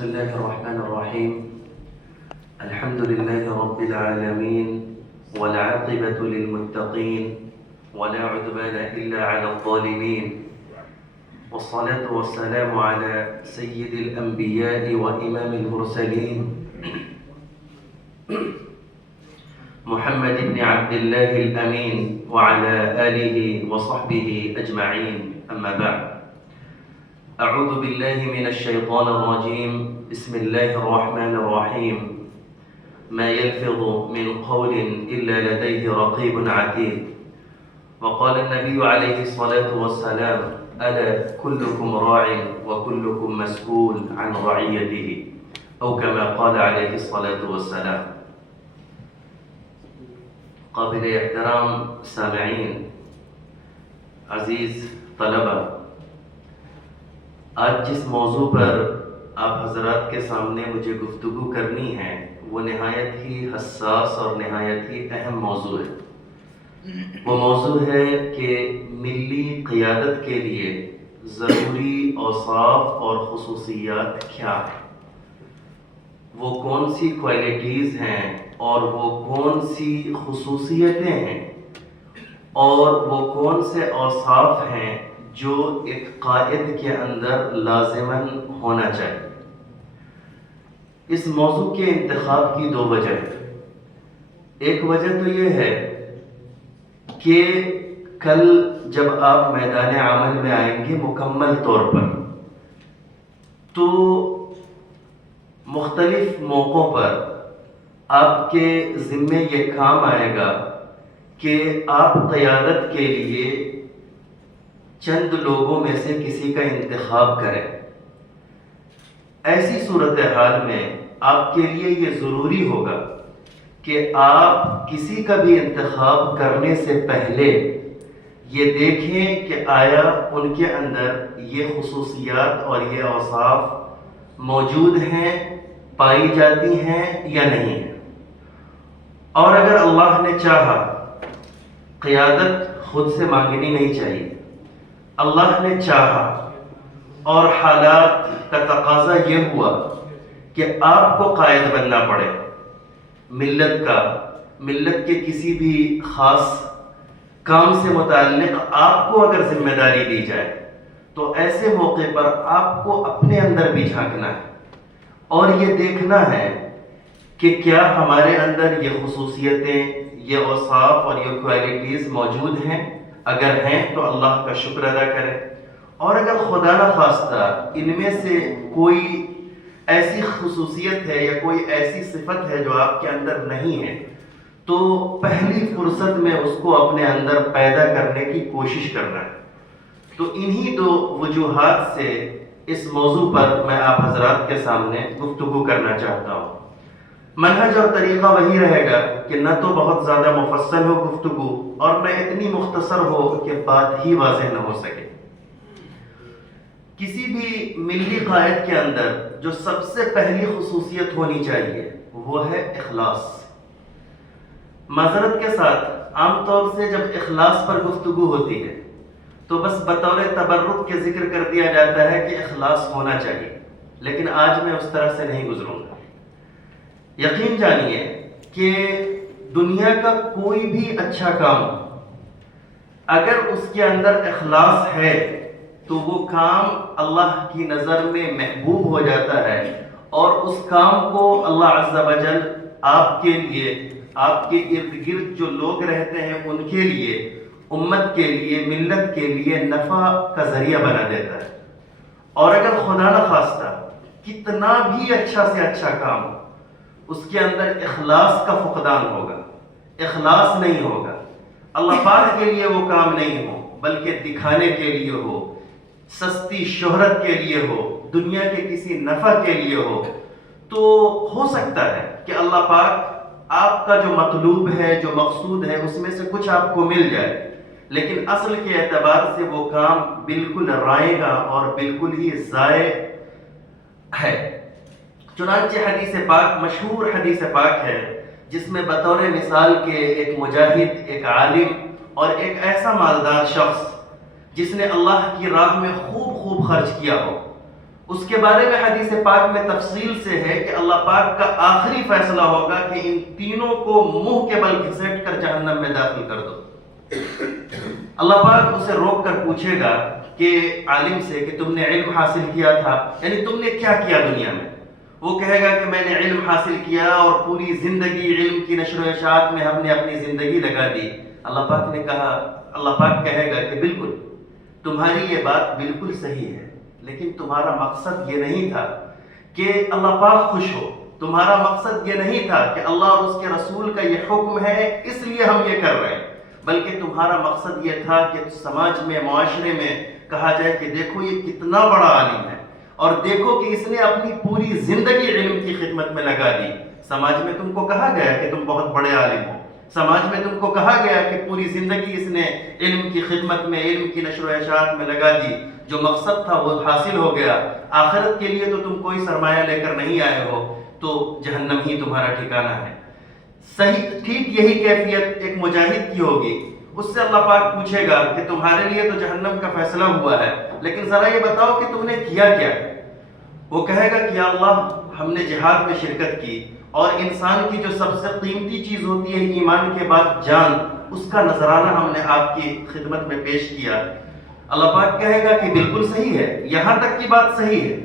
بسم الله الرحمن الرحيم. الحمد لله رب العالمين والعاقبة للمتقين ولا عدوان إلا على الظالمين، والصلاة والسلام على سيد الأنبياء وإمام المرسلين محمد بن عبد الله الأمين وعلى آله وصحبه أجمعين. أما بعد، أعوذ بالله من الشيطان الرجيم. بسم الله الرحمن الرحيم. ما يلفظ من قول إلا لديه رقيب عتيد. وقال النبي عليه الصلاة والسلام: ألا كلكم راع وكلكم مسؤول عن رعيته، أو كما قال عليه الصلاة والسلام. قابل احترام سامعین، عزیز طلبہ، آج جس موضوع پر آپ حضرات کے سامنے مجھے گفتگو کرنی ہے وہ نہایت ہی حساس اور نہایت ہی اہم موضوع ہے. وہ موضوع ہے کہ ملی قیادت کے لیے ضروری اوصاف اور خصوصیات کیا ہیں، وہ کون سی کوالٹیز ہیں اور وہ کون سی خصوصیتیں ہیں اور وہ کون سے اوصاف ہیں جو ایک قائد کے اندر لازماً ہونا چاہیے. اس موضوع کے انتخاب کی دو وجہ ہیں. ایک وجہ تو یہ ہے کہ کل جب آپ میدان عمل میں آئیں گے مکمل طور پر، تو مختلف موقعوں پر آپ کے ذمے یہ کام آئے گا کہ آپ قیادت کے لیے چند لوگوں میں سے کسی کا انتخاب کریں. ایسی صورتحال میں آپ کے لیے یہ ضروری ہوگا کہ آپ کسی کا بھی انتخاب کرنے سے پہلے یہ دیکھیں کہ آیا ان کے اندر یہ خصوصیات اور یہ اوصاف موجود ہیں، پائی جاتی ہیں یا نہیں ہیں. اور اگر اللہ نے چاہا، قیادت خود سے مانگنی نہیں چاہیے، اللہ نے چاہا اور حالات کا تقاضا یہ ہوا کہ آپ کو قائد بننا پڑے ملت کا، ملت کے کسی بھی خاص کام سے متعلق آپ کو اگر ذمہ داری دی جائے، تو ایسے موقع پر آپ کو اپنے اندر بھی جھانکنا ہے اور یہ دیکھنا ہے کہ کیا ہمارے اندر یہ خصوصیتیں، یہ اوصاف اور یہ کوالٹیز موجود ہیں. اگر ہیں تو اللہ کا شکر ادا کریں، اور اگر خدا نخواستہ ان میں سے کوئی ایسی خصوصیت ہے یا کوئی ایسی صفت ہے جو آپ کے اندر نہیں ہے، تو پہلی فرصت میں اس کو اپنے اندر پیدا کرنے کی کوشش کرنا ہے. تو انہی دو وجوہات سے اس موضوع پر میں آپ حضرات کے سامنے گفتگو کرنا چاہتا ہوں. منہج اور طریقہ وہی رہے گا کہ نہ تو بہت زیادہ مفصل ہو گفتگو اور نہ اتنی مختصر ہو کہ بات ہی واضح نہ ہو سکے. کسی بھی ملی قائد کے اندر جو سب سے پہلی خصوصیت ہونی چاہیے وہ ہے اخلاص. معذرت کے ساتھ عام طور سے جب اخلاص پر گفتگو ہوتی ہے تو بس بطور تبرک کے ذکر کر دیا جاتا ہے کہ اخلاص ہونا چاہیے، لیکن آج میں اس طرح سے نہیں گزروں گا. یقین جانیے کہ دنیا کا کوئی بھی اچھا کام اگر اس کے اندر اخلاص ہے تو وہ کام اللہ کی نظر میں محبوب ہو جاتا ہے، اور اس کام کو اللہ عز و جل آپ کے لیے، آپ کے ارد گرد جو لوگ رہتے ہیں ان کے لیے، امت کے لیے، ملت کے لیے نفع کا ذریعہ بنا دیتا ہے. اور اگر خدا نخواستہ کتنا بھی اچھا سے اچھا کام ہو، اس کے اندر اخلاص کا فقدان ہوگا، اخلاص نہیں ہوگا، اللہ پاک کے لیے وہ کام نہیں ہو بلکہ دکھانے کے لیے ہو، سستی شہرت کے لیے ہو، دنیا کے کسی نفع کے لیے ہو ہو سکتا ہے کہ اللہ پاک آپ کا جو مطلوب ہے، جو مقصود ہے، اس میں سے کچھ آپ کو مل جائے، لیکن اصل کے اعتبار سے وہ کام بالکل رائے گا اور بالکل ہی ضائع ہے. چنانچہ حدیث پاک، مشہور حدیث پاک ہے جس میں بطور مثال کے ایک مجاہد، ایک عالم اور ایک ایسا مالدار شخص جس نے اللہ کی راہ میں خوب خرچ کیا ہو، اس کے بارے میں حدیث پاک میں تفصیل سے ہے کہ اللہ پاک کا آخری فیصلہ ہوگا کہ ان تینوں کو منہ کے بل گھسیٹ کر جہنم میں داخل کر دو. اللہ پاک اسے روک کر پوچھے گا کہ عالم سے کہ تم نے علم حاصل کیا تھا، یعنی تم نے کیا کیا دنیا میں؟ وہ کہے گا کہ میں نے علم حاصل کیا اور پوری زندگی علم کی نشر و اشاعت میں ہم نے اپنی زندگی لگا دی. اللہ پاک کہے گا کہ بالکل تمہاری یہ بات بالکل صحیح ہے، لیکن تمہارا مقصد یہ نہیں تھا کہ اللہ پاک خوش ہو، تمہارا مقصد یہ نہیں تھا کہ اللہ اور اس کے رسول کا یہ حکم ہے اس لیے ہم یہ کر رہے ہیں، بلکہ تمہارا مقصد یہ تھا کہ سماج میں، معاشرے میں کہا جائے کہ دیکھو یہ کتنا بڑا عالم ہے، اور دیکھو کہ اس نے اپنی پوری زندگی علم کی خدمت میں لگا دی. سماج میں تم کو کہا گیا کہ تم بہت بڑے عالم ہو، سماج میں تم کو کہا گیا کہ پوری زندگی اس نے علم کی خدمت میں، علم کی نشر و اشاعت میں لگا دی، جو مقصد تھا وہ حاصل ہو گیا. آخرت کے لیے تو تم کوئی سرمایہ لے کر نہیں آئے ہو، تو جہنم ہی تمہارا ٹھکانہ ہے. صحیح ٹھیک یہی کیفیت ایک مجاہد کی ہوگی. اس سے اللہ پاک پوچھے گا کہ تمہارے لیے تو جہنم کا فیصلہ ہوا ہے، لیکن ذرا یہ بتاؤ کہ تم نے کیا کیا ہے؟ وہ کہے گا کہ یا اللہ ہم نے جہاد میں شرکت کی، اور انسان کی جو سب سے قیمتی چیز ہوتی ہے ایمان کے بعد جان، اس کا نذرانہ ہم نے آپ کی خدمت میں پیش کیا. اللہ پاک کہے گا کہ بالکل صحیح ہے، یہاں تک کی بات صحیح ہے،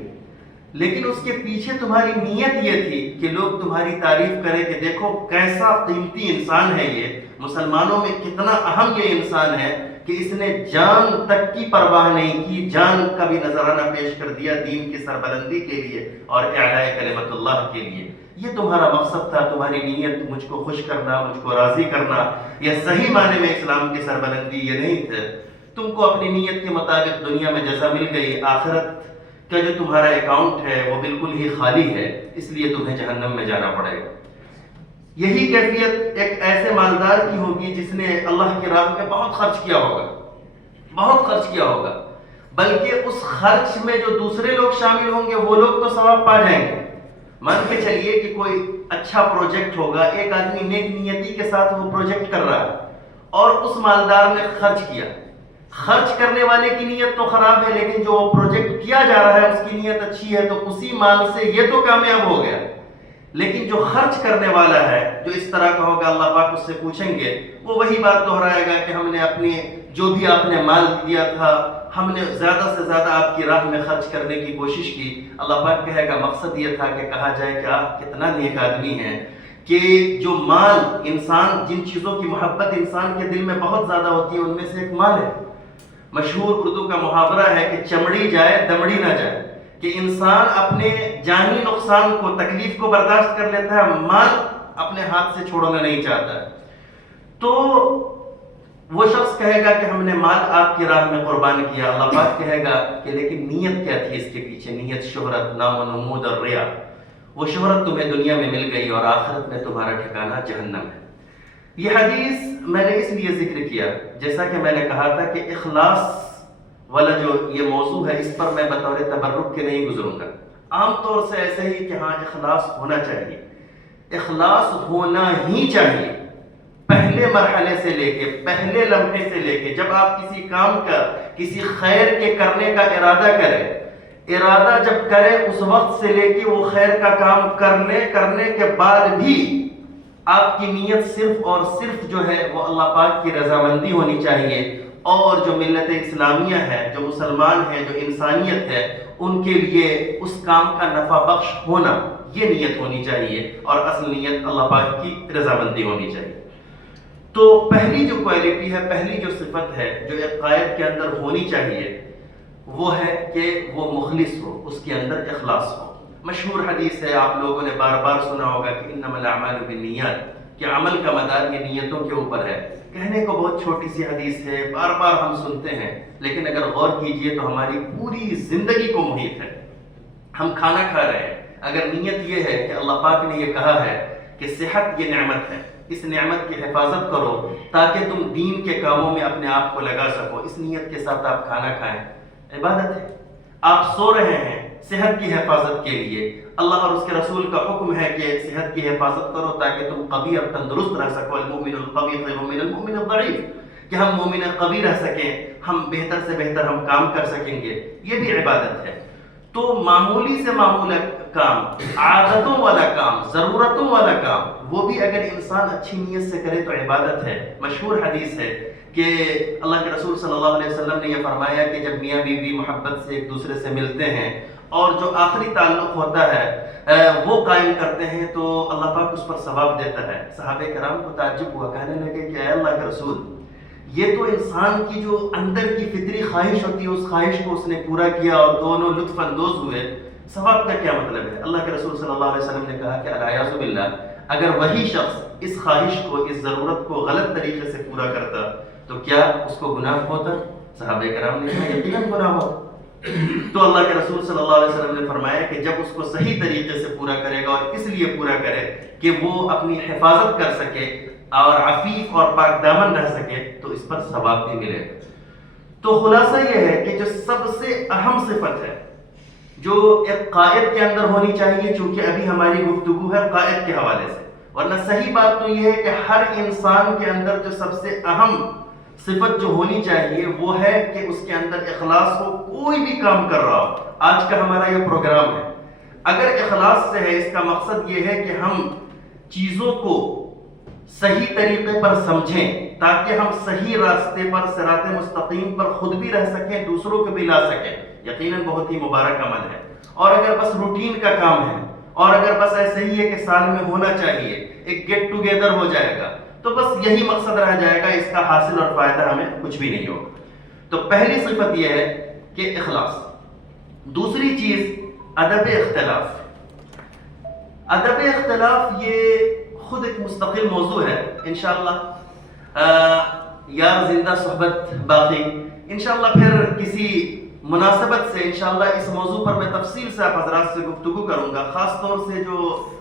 لیکن اس کے پیچھے تمہاری نیت یہ تھی کہ لوگ تمہاری تعریف کریں کہ دیکھو کیسا قیمتی انسان ہے یہ، مسلمانوں میں کتنا اہم یہ انسان ہے کہ اس نے جان تک کی پرواہ نہیں کی، جان کا بھی نذرانہ پیش کر دیا دین کی سربلندی کے لیے اور اعلاء کلمت اللہ کے لیے. یہ تمہارا مقصد تھا، تمہاری نیت مجھ کو خوش کرنا، مجھ کو راضی کرنا. یہ صحیح معنی میں اسلام کی سربلندی یہ نہیں تھا. تم کو اپنی نیت کے مطابق دنیا میں جزا مل گئی، آخرت کا جو تمہارا اکاؤنٹ ہے وہ بالکل ہی خالی ہے، اس لیے تمہیں جہنم میں جانا پڑے گا. یہی کیفیت ایک ایسے مالدار کی ہوگی جس نے اللہ کی راہ میں بہت خرچ کیا ہوگا، بلکہ اس خرچ میں جو دوسرے لوگ شامل ہوں گے وہ لوگ تو ثواب پا جائیں گے. مان کے چلیے کہ کوئی اچھا پروجیکٹ ہوگا، ایک آدمی نیک نیتی کے ساتھ وہ پروجیکٹ کر رہا ہے، اور اس مالدار نے خرچ کیا. خرچ کرنے والے کی نیت تو خراب ہے، لیکن جو وہ پروجیکٹ کیا جا رہا ہے اس کی نیت اچھی ہے، تو اسی مال سے یہ تو کامیاب ہو گیا. لیکن جو خرچ کرنے والا ہے، جو اس طرح کا ہوگا، اللہ پاک اس سے پوچھیں گے، وہ وہی بات دہرائے گا کہ ہم نے اپنی جو بھی آپ نے مال دیا تھا، ہم نے زیادہ سے زیادہ آپ کی راہ میں خرچ کرنے کی کوشش کی. اللہ پاک کہے گا مقصد یہ تھا کہ کہا جائے کہ آپ کتنا نیک آدمی ہیں کہ جو مال، انسان جن چیزوں کی محبت انسان کے دل میں بہت زیادہ ہوتی ہے ان میں سے ایک مال ہے. مشہور اردو کا محاورہ ہے کہ چمڑی جائے دمڑی نہ جائے، کہ انسان اپنے جانی نقصان کو، تکلیف کو برداشت کر لیتا ہے، مال اپنے ہاتھ سے چھوڑنا نہیں چاہتا ہے. تو وہ شخص کہے گا کہ ہم نے مال آپ کی راہ میں قربان کیا. اللہ پاک کہے گا کہ لیکن نیت کیا تھی اس کے پیچھے؟ نیت شہرت، نام و نمود اور ریا. وہ شہرت تمہیں دنیا میں مل گئی اور آخرت میں تمہارا ٹھکانہ جہنم ہے. یہ حدیث میں نے اس لیے ذکر کیا، جیسا کہ میں نے کہا تھا کہ اخلاص والا جو یہ موضوع ہے اس پر میں بطور تبرک کے نہیں گزروں گا. عام طور سے ایسے ہی کہ ہاں اخلاص ہونا چاہیے، اخلاص ہونا ہی چاہیے. پہلے مرحلے سے لے کے، پہلے لمحے سے لے کے، جب آپ کسی کام کا، کسی خیر کے کرنے کا ارادہ جب کرے، اس وقت سے لے کے وہ خیر کا کام کرنے کے بعد بھی آپ کی نیت صرف اور صرف جو ہے وہ اللہ پاک کی رضامندی ہونی چاہیے، اور جو ملت اسلامیہ ہے، جو مسلمان ہے، جو انسانیت ہے، ان کے لیے اس کام کا نفع بخش ہونا، یہ نیت ہونی چاہیے، اور اصل نیت اللہ پاک کی رضامندی ہونی چاہیے. تو پہلی جو کوالٹی ہے، پہلی جو صفت ہے جو ایک قائد کے اندر ہونی چاہیے، وہ ہے کہ وہ مخلص ہو، اس کے اندر اخلاص ہو. مشہور حدیث ہے، آپ لوگوں نے بار بار سنا ہوگا کہ انما الاعمال بالنیات، کہ عمل کا مدار یہ نیتوں کے اوپر ہے. کہنے کو بہت چھوٹی سی حدیث ہے، بار بار ہم سنتے ہیں، لیکن اگر غور کیجئے تو ہماری پوری زندگی کو محیط ہے. ہم کھانا کھا رہے ہیں، اگر نیت یہ ہے کہ اللہ پاک نے یہ کہا ہے کہ صحت یہ نعمت ہے، اس نعمت کی حفاظت کرو تاکہ تم دین کے کاموں میں اپنے آپ کو لگا سکو، اس نیت کے ساتھ آپ کھانا کھائیں، عبادت ہے. آپ سو رہے ہیں صحت کی حفاظت کے لیے، اللہ اور اس کے رسول کا حکم ہے کہ صحت کی حفاظت کرو تاکہ تم قوی اور تندرست رہ سکو. المؤمن القوی خیر من المؤمن الضعیف، کہ ہم مومن قوی رہ سکیں، ہم بہتر سے بہتر ہم کام کر سکیں گے، یہ بھی عبادت ہے. تو معمولی سے معمولی کام، عادتوں والا کام، ضرورتوں والا کام، وہ بھی اگر انسان اچھی نیت سے کرے تو عبادت ہے۔ مشہور حدیث ہے کہ اللہ کے رسول صلی اللہ علیہ وسلم نے یہ فرمایا کہ جب میاں بیوی محبت سے ایک دوسرے سے ملتے ہیں اور جو آخری تعلق ہوتا ہے وہ قائم کرتے ہیں تو اللہ پاک اس پر ثواب دیتا ہے۔ صحابہ کرام کو تعجب ہوا، کہنے لگے کہ اے اللہ کے رسول، یہ تو انسان کی جو اندر کی فطری خواہش ہوتی ہے اس خواہش کو اس نے پورا کیا اور دونوں لطف اندوز ہوئے، ثواب کا کیا مطلب ہے؟ اللہ کے رسول صلی اللہ علیہ وسلم نے کہا کہ الیاذ باللہ، اگر وہی شخص اس خواہش کو، اس ضرورت کو غلط طریقے سے پورا کرتا تو کیا اس کو گناہ ہوتا؟ صحابہ کرام نے کہا یقیناً گناہ ہوتا۔ تو اللہ کے رسول صلی اللہ علیہ وسلم نے فرمایا کہ جب اس کو صحیح طریقے سے پورا کرے گا اور اس لیے پورا کرے کہ وہ اپنی حفاظت کر سکے اور عفیف اور پاک دامن رہ سکے تو اس پر ثواب بھی ملے گا۔ تو خلاصہ یہ ہے کہ جو سب سے اہم صفت ہے جو ایک قائد کے اندر ہونی چاہیے، چونکہ ابھی ہماری گفتگو ہے قائد کے حوالے سے، ورنہ صحیح بات تو یہ ہے کہ ہر انسان کے اندر جو سب سے اہم صفت جو ہونی چاہیے وہ ہے کہ اس کے اندر اخلاص ہو، کوئی بھی کام کر رہا ہو۔ آج کا ہمارا یہ پروگرام ہے، اگر اخلاص سے ہے، اس کا مقصد یہ ہے کہ ہم چیزوں کو صحیح طریقے پر سمجھیں تاکہ ہم صحیح راستے پر، صراط مستقیم پر خود بھی رہ سکیں، دوسروں کو بھی لا سکیں، یقیناً بہت ہی مبارک عمل ہے۔ اور اگر بس روٹین کا کام ہے اور اگر بس ایسے ہی ہے کہ سال میں ہونا چاہیے، ایک گیٹ ٹوگیدر ہو جائے گا، تو بس یہی مقصد رہ جائے گا، اس کا حاصل اور فائدہ ہمیں کچھ بھی نہیں ہوگا۔ تو پہلی صفت یہ ہے کہ اخلاص۔ دوسری چیز ادب اختلاف۔ ادب اختلاف یہ خود ایک مستقل موضوع ہے، انشاءاللہ یار زندہ صحبت باقی، انشاءاللہ پھر کسی مناسبت سے انشاءاللہ اس موضوع پر میں تفصیل سے آپ حضرات سے گفتگو کروں گا، خاص طور سے جو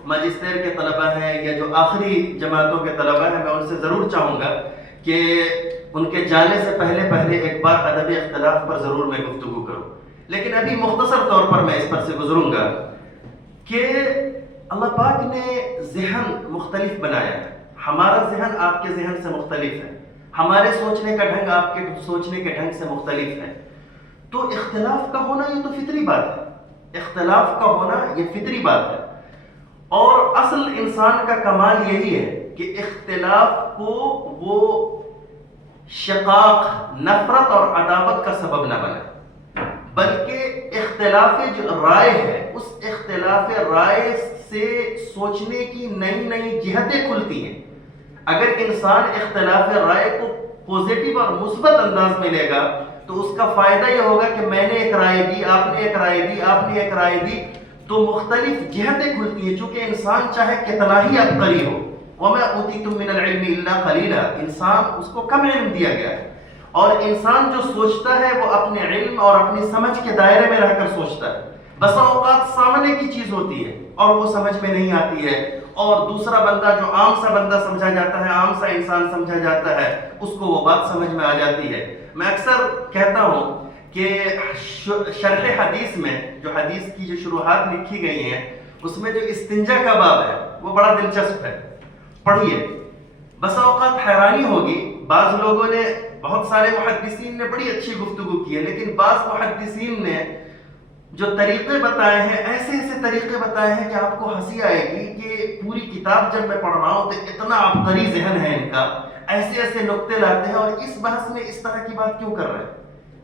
ماجسٹر کے طلبہ ہیں یا جو آخری جماعتوں کے طلبہ ہیں، میں ان سے ضرور چاہوں گا کہ ان کے جانے سے پہلے ایک بار ادب اختلاف پر ضرور میں گفتگو کروں۔ لیکن ابھی مختصر طور پر میں اس پر سے گزروں گا کہ اللہ پاک نے ذہن مختلف بنایا ہے، ہمارا ذہن آپ کے ذہن سے مختلف ہے، ہمارے سوچنے کا ڈھنگ آپ کے سوچنے کے ڈھنگ سے مختلف ہے، تو اختلاف کا ہونا یہ تو فطری بات ہے، اختلاف کا ہونا یہ فطری بات ہے، اور اصل انسان کا کمال یہی ہے کہ اختلاف کو وہ شقاق، نفرت اور عداوت کا سبب نہ بنائے، بلکہ اختلاف جو رائے ہے اس اختلاف رائے سے سوچنے کی نئی جہتیں کھلتی ہیں۔ اگر انسان اختلاف رائے کو پوزیٹیو اور مثبت انداز میں لے گا تو اس کا فائدہ یہ ہوگا کہ میں نے ایک رائے دی، آپ نے ایک رائے دی، آپ نے ایک رائے دی، تو مختلف جہتیں کھلتی ہیں، چونکہ انسان چاہے کتنا ہی عبقری ہو، وَمَا أُوتِيتُم مِّنَ الْعِلْمِ إِلَّا قَلِيلًا، انسان اس کو کم علم دیا گیا ہے، اور انسان جو سوچتا ہے وہ اپنے علم اور اپنی سمجھ کے دائرے میں رہ کر سوچتا ہے۔ بسا اوقات سامنے کی چیز ہوتی ہے اور وہ سمجھ میں نہیں آتی ہے، اور دوسرا بندہ جو عام سا بندہ سمجھا جاتا ہے، عام سا انسان سمجھا جاتا ہے، اس کو وہ بات سمجھ میں آ جاتی ہے۔ میں اکثر کہتا ہوں کہ شرح حدیث میں جو حدیث کی جو شروحات لکھی گئی ہیں اس میں جو استنجا کا باب ہے وہ بڑا دلچسپ ہے، پڑھیے۔ بسا اوقات حیرانی ہوگی، بعض لوگوں نے، بہت سارے محدثین نے بڑی اچھی گفتگو کی ہے، لیکن بعض محدثین نے جو طریقے بتائے ہیں، ایسے طریقے بتائے ہیں کہ آپ کو ہنسی آئے گی کہ پوری کتاب جب میں پڑھ رہا ہوں تو اتنا عبقری ذہن ہے ان کا، ایسے نقطے لاتے ہیں، اور اس بحث میں اس طرح کی بات کیوں کر رہے ہیں؟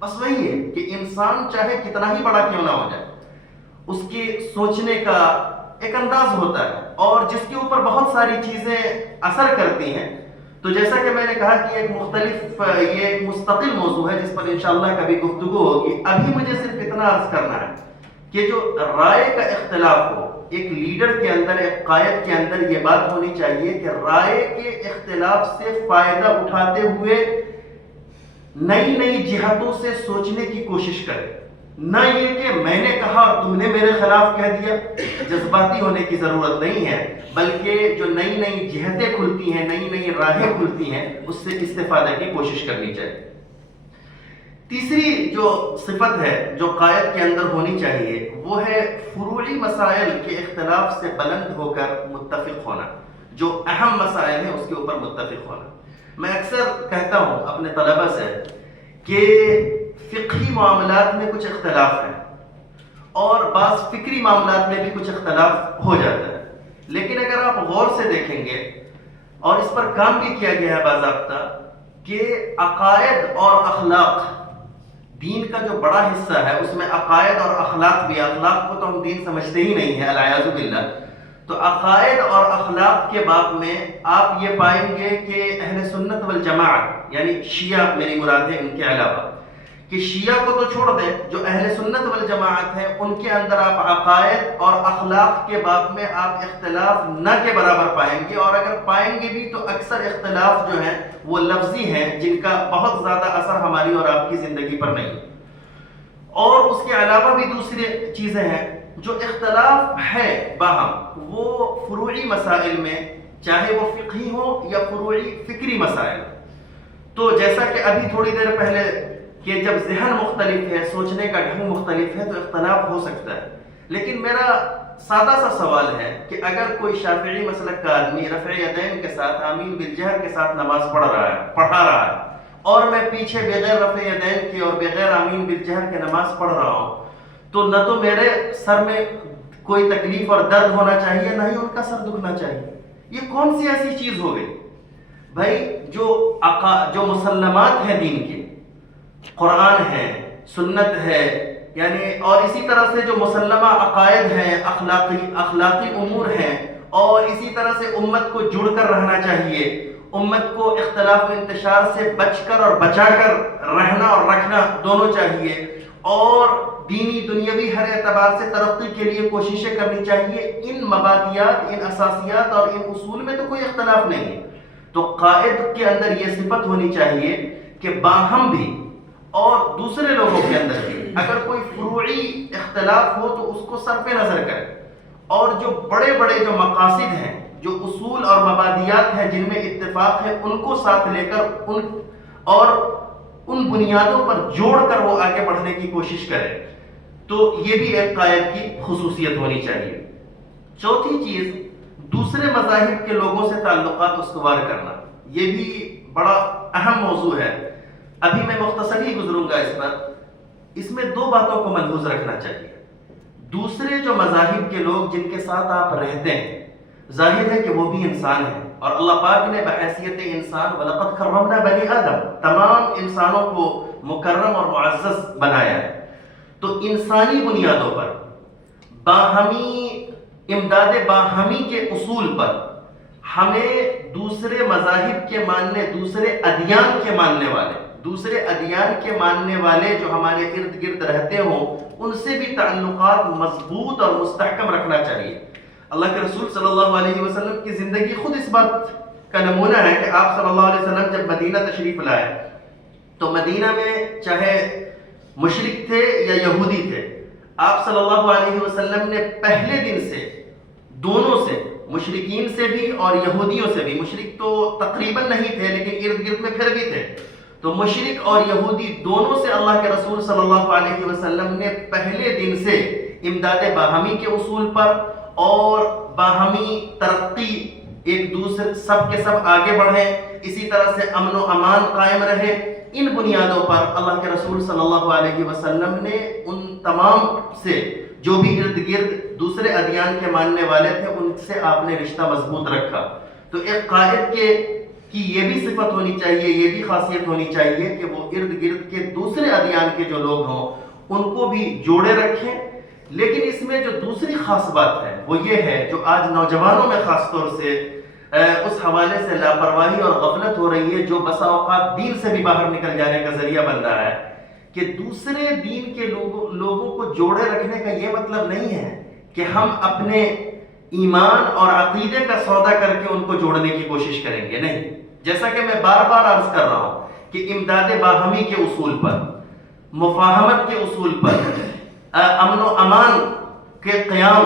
بس وہی ہے کہ انسان چاہے کتنا ہی بڑا کیوں نہ ہو جائے، اس کے سوچنے کا ایک انداز ہوتا ہے اور جس کے اوپر بہت ساری چیزیں اثر کرتی ہیں۔ تو جیسا کہ میں نے کہا کہ یہ ایک مستقل موضوع ہے جس پر انشاءاللہ کبھی گفتگو ہوگی۔ ابھی مجھے صرف اتنا عرض کرنا ہے کہ جو رائے کا اختلاف ہو، ایک لیڈر کے اندر، ایک قائد کے اندر یہ بات ہونی چاہیے کہ رائے کے اختلاف سے فائدہ اٹھاتے ہوئے نئی جہتوں سے سوچنے کی کوشش کرے، نہ یہ کہ میں نے کہا اور تم نے میرے خلاف کہہ دیا۔ جذباتی ہونے کی ضرورت نہیں ہے، بلکہ جو نئی جہتیں کھلتی ہیں، نئی راہیں کھلتی ہیں، اس سے استفادہ کی کوشش کرنی چاہیے۔ تیسری جو صفت ہے جو قائد کے اندر ہونی چاہیے وہ ہے فروعی مسائل کے اختلاف سے بلند ہو کر متفق ہونا، جو اہم مسائل ہیں اس کے اوپر متفق ہونا۔ میں اکثر کہتا ہوں اپنے طلبہ سے کہ فقہی معاملات میں کچھ اختلاف ہیں اور بعض فکری معاملات میں بھی کچھ اختلاف ہو جاتا ہے. لیکن اگر آپ غور سے دیکھیں گے اور اس پر کام بھی کیا گیا ہے باضابطہ کہ عقائد اور اخلاق دین کا جو بڑا حصہ ہے اس میں عقائد اور اخلاق بھی. اخلاق کو تو ہم دین سمجھتے ہی نہیں ہیں العیاذ باللہ. تو عقائد اور اخلاق کے باب میں آپ یہ پائیں گے کہ اہل سنت والجماعت یعنی شیعہ میری مراد ہے ان کے علاوہ کہ شیعہ کو تو چھوڑ دیں, جو اہل سنت والجماعت ہیں ان کے اندر آپ عقائد اور اخلاق کے باب میں آپ اختلاف نہ کے برابر پائیں گے, اور اگر پائیں گے بھی تو اکثر اختلاف جو ہیں وہ لفظی ہیں جن کا بہت زیادہ اثر ہماری اور آپ کی زندگی پر نہیں. اور اس کے علاوہ بھی دوسری چیزیں ہیں جو اختلاف ہے باہم وہ فروعی مسائل میں, چاہے وہ فقہی ہو یا فروعی فکری مسائل. تو جیسا کہ ابھی تھوڑی دیر پہلے کہ جب ذہن مختلف ہے, سوچنے کا ڈھنگ مختلف ہے تو اختلاف ہو سکتا ہے. لیکن میرا سادہ سا سوال ہے کہ اگر کوئی شافعی مسلک کا آدمی رفع یدین کے ساتھ آمین بالجہر کے ساتھ نماز پڑھا رہا ہے اور میں پیچھے بغیر رفع یدین کے اور بغیر آمین بالجہر کے نماز پڑھ رہا ہوں, تو نہ تو میرے سر میں کوئی تکلیف اور درد ہونا چاہیے نہ ہی ان کا سر دکھنا چاہیے. یہ کون سی ایسی چیز ہو گئی بھائی؟ جو مسلمات ہیں دین کے, قرآن ہے, سنت ہے, یعنی اور اسی طرح سے جو مسلمہ عقائد ہیں, اخلاقی امور ہیں, اور اسی طرح سے امت کو جڑ کر رہنا چاہیے, امت کو اختلاف و انتشار سے بچ کر اور بچا کر رہنا اور رکھنا دونوں چاہیے, اور دینی دنیاوی ہر اعتبار سے ترقی کے لیے کوششیں کرنی چاہیے. ان مبادیات, ان اساسیات اور ان اصول میں تو کوئی اختلاف نہیں ہے. تو قائد کے اندر یہ صفت ہونی چاہیے کہ باہم بھی اور دوسرے لوگوں کے اندر بھی اگر کوئی فروعی اختلاف ہو تو اس کو صرف نظر کرے, اور جو بڑے بڑے جو مقاصد ہیں, جو اصول اور مبادیات ہیں جن میں اتفاق ہے, ان کو ساتھ لے کر ان بنیادوں پر جوڑ کر وہ آگے بڑھنے کی کوشش کرے. تو یہ بھی ایک قائد کی خصوصیت ہونی چاہیے. چوتھی چیز, دوسرے مذاہب کے لوگوں سے تعلقات استوار کرنا. یہ بھی بڑا اہم موضوع ہے. ابھی میں مختصر ہی گزروں گا اس پر. اس میں دو باتوں کو ملحوظ رکھنا چاہیے. دوسرے جو مذاہب کے لوگ جن کے ساتھ آپ رہتے ہیں, ظاہر ہے کہ وہ بھی انسان ہیں, اور اللہ پاک نے بحیثیت انسان وَلَقَدْ كَرَّمْنَا بَنِي آدم تمام انسانوں کو مکرم اور معزز بنایا ہے. تو انسانی بنیادوں پر باہمی امداد باہمی کے اصول پر ہمیں دوسرے مذاہب کے ماننے, دوسرے ادیان کے ماننے والے جو ہمارے ارد گرد رہتے ہوں ان سے بھی تعلقات مضبوط اور مستحکم رکھنا چاہیے. اللہ کے رسول صلی اللہ علیہ وسلم کی زندگی خود اس بات کا نمونہ ہے کہ آپ صلی اللہ علیہ وسلم جب مدینہ تشریف لائے تو مدینہ میں چاہے مشرک تھے یا یہودی تھے, آپ صلی اللہ علیہ وسلم نے پہلے دن سے دونوں سے, مشرکین سے بھی اور یہودیوں سے بھی, مشرک تو تقریباً نہیں تھے لیکن ارد گرد میں پھر بھی تھے, تو مشرک اور یہودی دونوں سے اللہ کے رسول صلی اللہ علیہ وسلم نے پہلے دن سے امداد باہمی کے اصول پر اور باہمی ترقی, ایک دوسرے سب کے سب آگے بڑھیں, اسی طرح سے امن و امان قائم رہے, ان بنیادوں پر اللہ کے رسول صلی اللہ علیہ وسلم نے ان تمام سے جو بھی ارد گرد دوسرے ادیان کے ماننے والے تھے ان سے آپ نے رشتہ مضبوط رکھا. تو ایک قائد کی یہ بھی صفت ہونی چاہیے, یہ بھی خاصیت ہونی چاہیے کہ وہ ارد گرد کے دوسرے ادیان کے جو لوگ ہوں ان کو بھی جوڑے رکھیں. لیکن اس میں جو دوسری خاص بات ہے وہ یہ ہے, جو آج نوجوانوں میں خاص طور سے اس حوالے سے لاپرواہی اور غفلت ہو رہی ہے, جو بسا اوقات دین سے بھی باہر نکل جانے کا ذریعہ بن رہا ہے, کہ دوسرے دین کے لوگوں کو جوڑے رکھنے کا یہ مطلب نہیں ہے کہ ہم اپنے ایمان اور عقیدے کا سودا کر کے ان کو جوڑنے کی کوشش کریں گے. نہیں, جیسا کہ میں بار بار عرض کر رہا ہوں کہ امداد باہمی کے اصول پر, مفاہمت کے اصول پر, امن و امان کے قیام,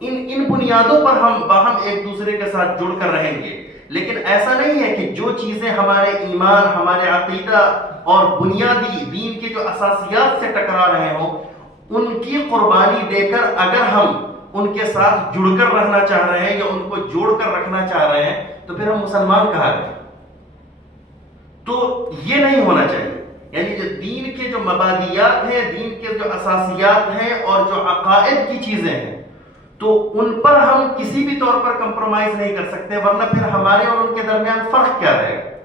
ان بنیادوں پر ہم باہم ایک دوسرے کے ساتھ جڑ کر رہیں گے. لیکن ایسا نہیں ہے کہ جو چیزیں ہمارے ایمان, ہمارے عقیدہ اور بنیادی دین کے جو اساسیات سے ٹکرا رہے ہوں ان کی قربانی دے کر اگر ہم ان کے ساتھ جڑ کر رہنا چاہ رہے ہیں یا ان کو جوڑ کر رکھنا چاہ رہے ہیں تو پھر ہم مسلمان کہا گئے. تو یہ نہیں ہونا چاہیے. یعنی جو دین کے جو مبادیات ہیں، دین کے جو اساسیات ہیں اور جو عقائد کی چیزیں ہیں، تو ان پر ہم کسی بھی طور پر کمپرومائز نہیں کر سکتے، ورنہ پھر ہمارے اور ان کے درمیان فرق کیا رہے گا؟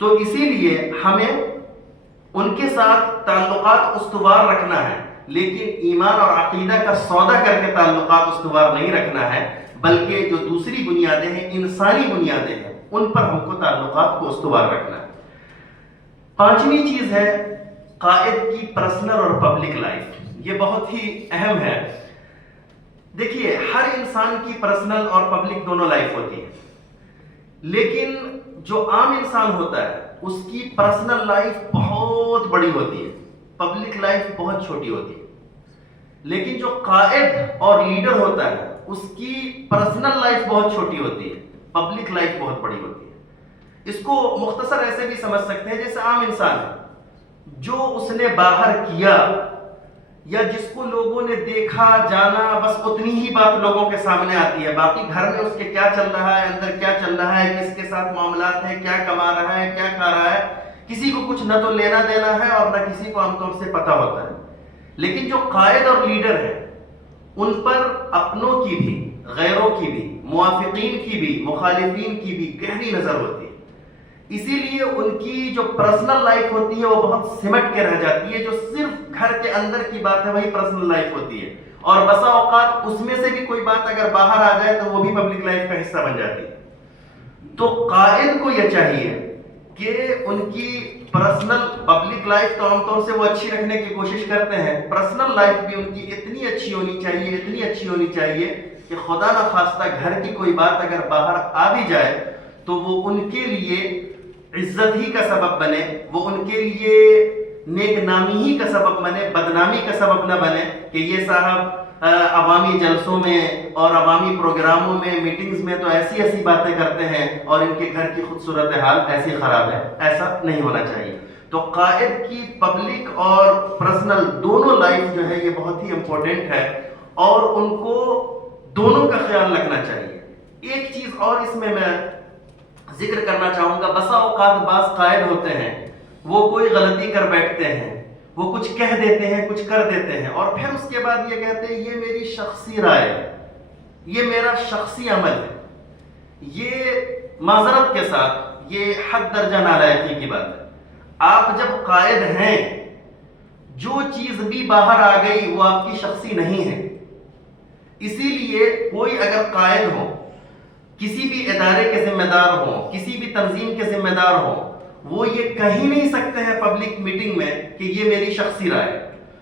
تو اسی لیے ہمیں ان کے ساتھ تعلقات استوار رکھنا ہے، لیکن ایمان اور عقیدہ کا سودا کر کے تعلقات استوار نہیں رکھنا ہے، بلکہ جو دوسری بنیادیں ہیں، انسانی بنیادیں ہیں، ان پر ہم کو تعلقات کو استوار رکھنا ہے۔ پانچویں چیز ہے قائد کی پرسنل اور پبلک لائف۔ یہ بہت ہی اہم ہے۔ دیکھیے، ہر انسان کی پرسنل اور پبلک دونوں لائف ہوتی ہے، لیکن جو عام انسان ہوتا ہے اس کی پرسنل لائف بہت بڑی ہوتی ہے، پبلک لائف بہت چھوٹی ہوتی ہے۔ لیکن جو قائد اور لیڈر ہوتا ہے اس کی پرسنل لائف بہت چھوٹی ہوتی ہے، پبلک لائف بہت بڑی ہوتی ہے۔ اس کو مختصر ایسے بھی سمجھ سکتے ہیں جیسے عام انسان ہے، جو اس نے باہر کیا یا جس کو لوگوں نے دیکھا جانا، بس اتنی ہی بات لوگوں کے سامنے آتی ہے، باقی گھر میں اس کے کیا چل رہا ہے، اندر کیا چل رہا ہے، کس کے ساتھ معاملات ہیں، کیا کما رہا ہے، کیا کھا رہا ہے، کسی کو کچھ نہ تو لینا دینا ہے اور نہ کسی کو عام طور سے پتہ ہوتا ہے۔ لیکن جو قائد اور لیڈر ہیں ان پر اپنوں کی بھی، غیروں کی بھی، موافقین کی بھی، مخالفین کی بھی گہری نظر ہوتی ہے۔ اسی لیے ان کی جو پرسنل لائف ہوتی ہے وہ بہت سمٹ کے رہ جاتی ہے، جو صرف گھر کے اندر کی بات ہے وہی پرسنل لائف ہوتی ہے، اور بسا اوقات اس میں سے بھی کوئی بات اگر باہر آ جائے تو وہ بھی پبلک لائف کا حصہ بن جاتی ہے۔ تو قائد کو یہ چاہیے کہ ان کی پرسنل پبلک لائف تو عام طور سے وہ اچھی رکھنے کی کوشش کرتے ہیں، پرسنل لائف بھی ان کی اتنی اچھی ہونی چاہیے، اتنی اچھی ہونی چاہیے کہ خدا نخواستہ گھر کی کوئی بات اگر باہر آ بھی جائے تو وہ ان کے لیے عزت ہی کا سبب بنے، وہ ان کے لیے نیک نامی ہی کا سبب بنے، بدنامی کا سبب نہ بنے کہ یہ صاحب عوامی جلسوں میں اور عوامی پروگراموں میں، میٹنگز میں تو ایسی ایسی باتیں کرتے ہیں اور ان کے گھر کی خود صورتحال ایسی خراب ہے۔ ایسا نہیں ہونا چاہیے۔ تو قائد کی پبلک اور پرسنل دونوں لائف جو ہے یہ بہت ہی امپورٹنٹ ہے، اور ان کو دونوں کا خیال رکھنا چاہیے۔ ایک چیز اور اس میں ذکر کرنا چاہوں گا، بسا اوقات بعض قائد ہوتے ہیں وہ کوئی غلطی کر بیٹھتے ہیں، وہ کچھ کہہ دیتے ہیں، کچھ کر دیتے ہیں، اور پھر اس کے بعد یہ کہتے ہیں یہ میری شخصی رائے ہے، یہ میرا شخصی عمل ہے۔ یہ معذرت کے ساتھ یہ حد درجہ نالائقی کی بات ہے۔ آپ جب قائد ہیں، جو چیز بھی باہر آ گئی وہ آپ کی شخصی نہیں ہے۔ اسی لیے کوئی اگر قائد ہو، کسی بھی ادارے کے ذمہ دار ہوں، کسی بھی تنظیم کے ذمہ دار ہوں، وہ یہ کہہ نہیں سکتے ہیں پبلک میٹنگ میں کہ یہ میری شخصی رائے ہے۔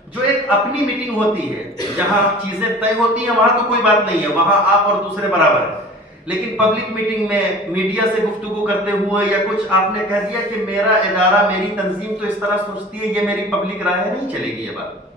جو ایک اپنی میٹنگ ہوتی ہے جہاں چیزیں طے ہوتی ہیں وہاں تو کوئی بات نہیں ہے، وہاں آپ اور دوسرے برابر ہیں، لیکن پبلک میٹنگ میں میڈیا سے گفتگو کرتے ہوئے یا کچھ آپ نے کہہ دیا کہ میرا ادارہ، میری تنظیم تو اس طرح سوچتی ہے، یہ میری پبلک رائے ہے، نہیں چلے گی یہ بات۔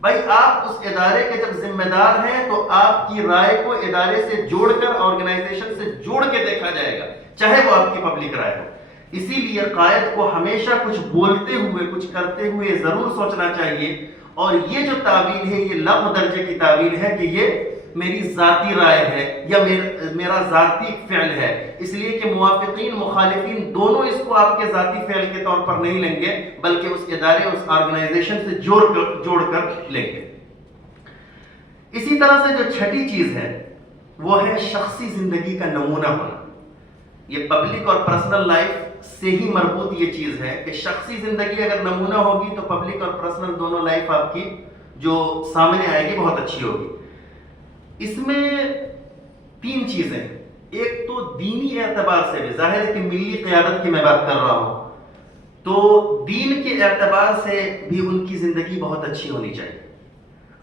بھائی آپ اس ادارے کے جب ذمہ دار ہیں تو آپ کی رائے کو ادارے سے جوڑ کر، آرگنائزیشن سے جوڑ کے دیکھا جائے گا، چاہے وہ آپ کی پبلک رائے ہو۔ اسی لیے قائد کو ہمیشہ کچھ بولتے ہوئے، کچھ کرتے ہوئے ضرور سوچنا چاہیے، اور یہ جو تعویل ہے یہ لغو درجے کی تعویل ہے کہ یہ میری ذاتی رائے ہے یا میرا ذاتی فعل ہے، اس لیے کہ موافقین مخالفین دونوں اس کو آپ کے ذاتی فعل کے طور پر نہیں لیں گے، بلکہ اس ادارے، اس آرگنائزیشن سے جوڑ کر لیں گے۔ اسی طرح سے جو چھٹی چیز ہے وہ ہے شخصی زندگی کا نمونہ ہونا۔ یہ پبلک اور پرسنل لائف سے ہی مربوط یہ چیز ہے کہ شخصی زندگی اگر نمونہ ہوگی تو پبلک اور پرسنل دونوں لائف آپ کی جو سامنے آئے گی بہت اچھی ہوگی۔ اس میں تین چیزیں، ایک تو دینی اعتبار سے بھی، ظاہر ہے کہ ملی قیادت کی میں بات کر رہا ہوں، تو دین کے اعتبار سے بھی ان کی زندگی بہت اچھی ہونی چاہیے۔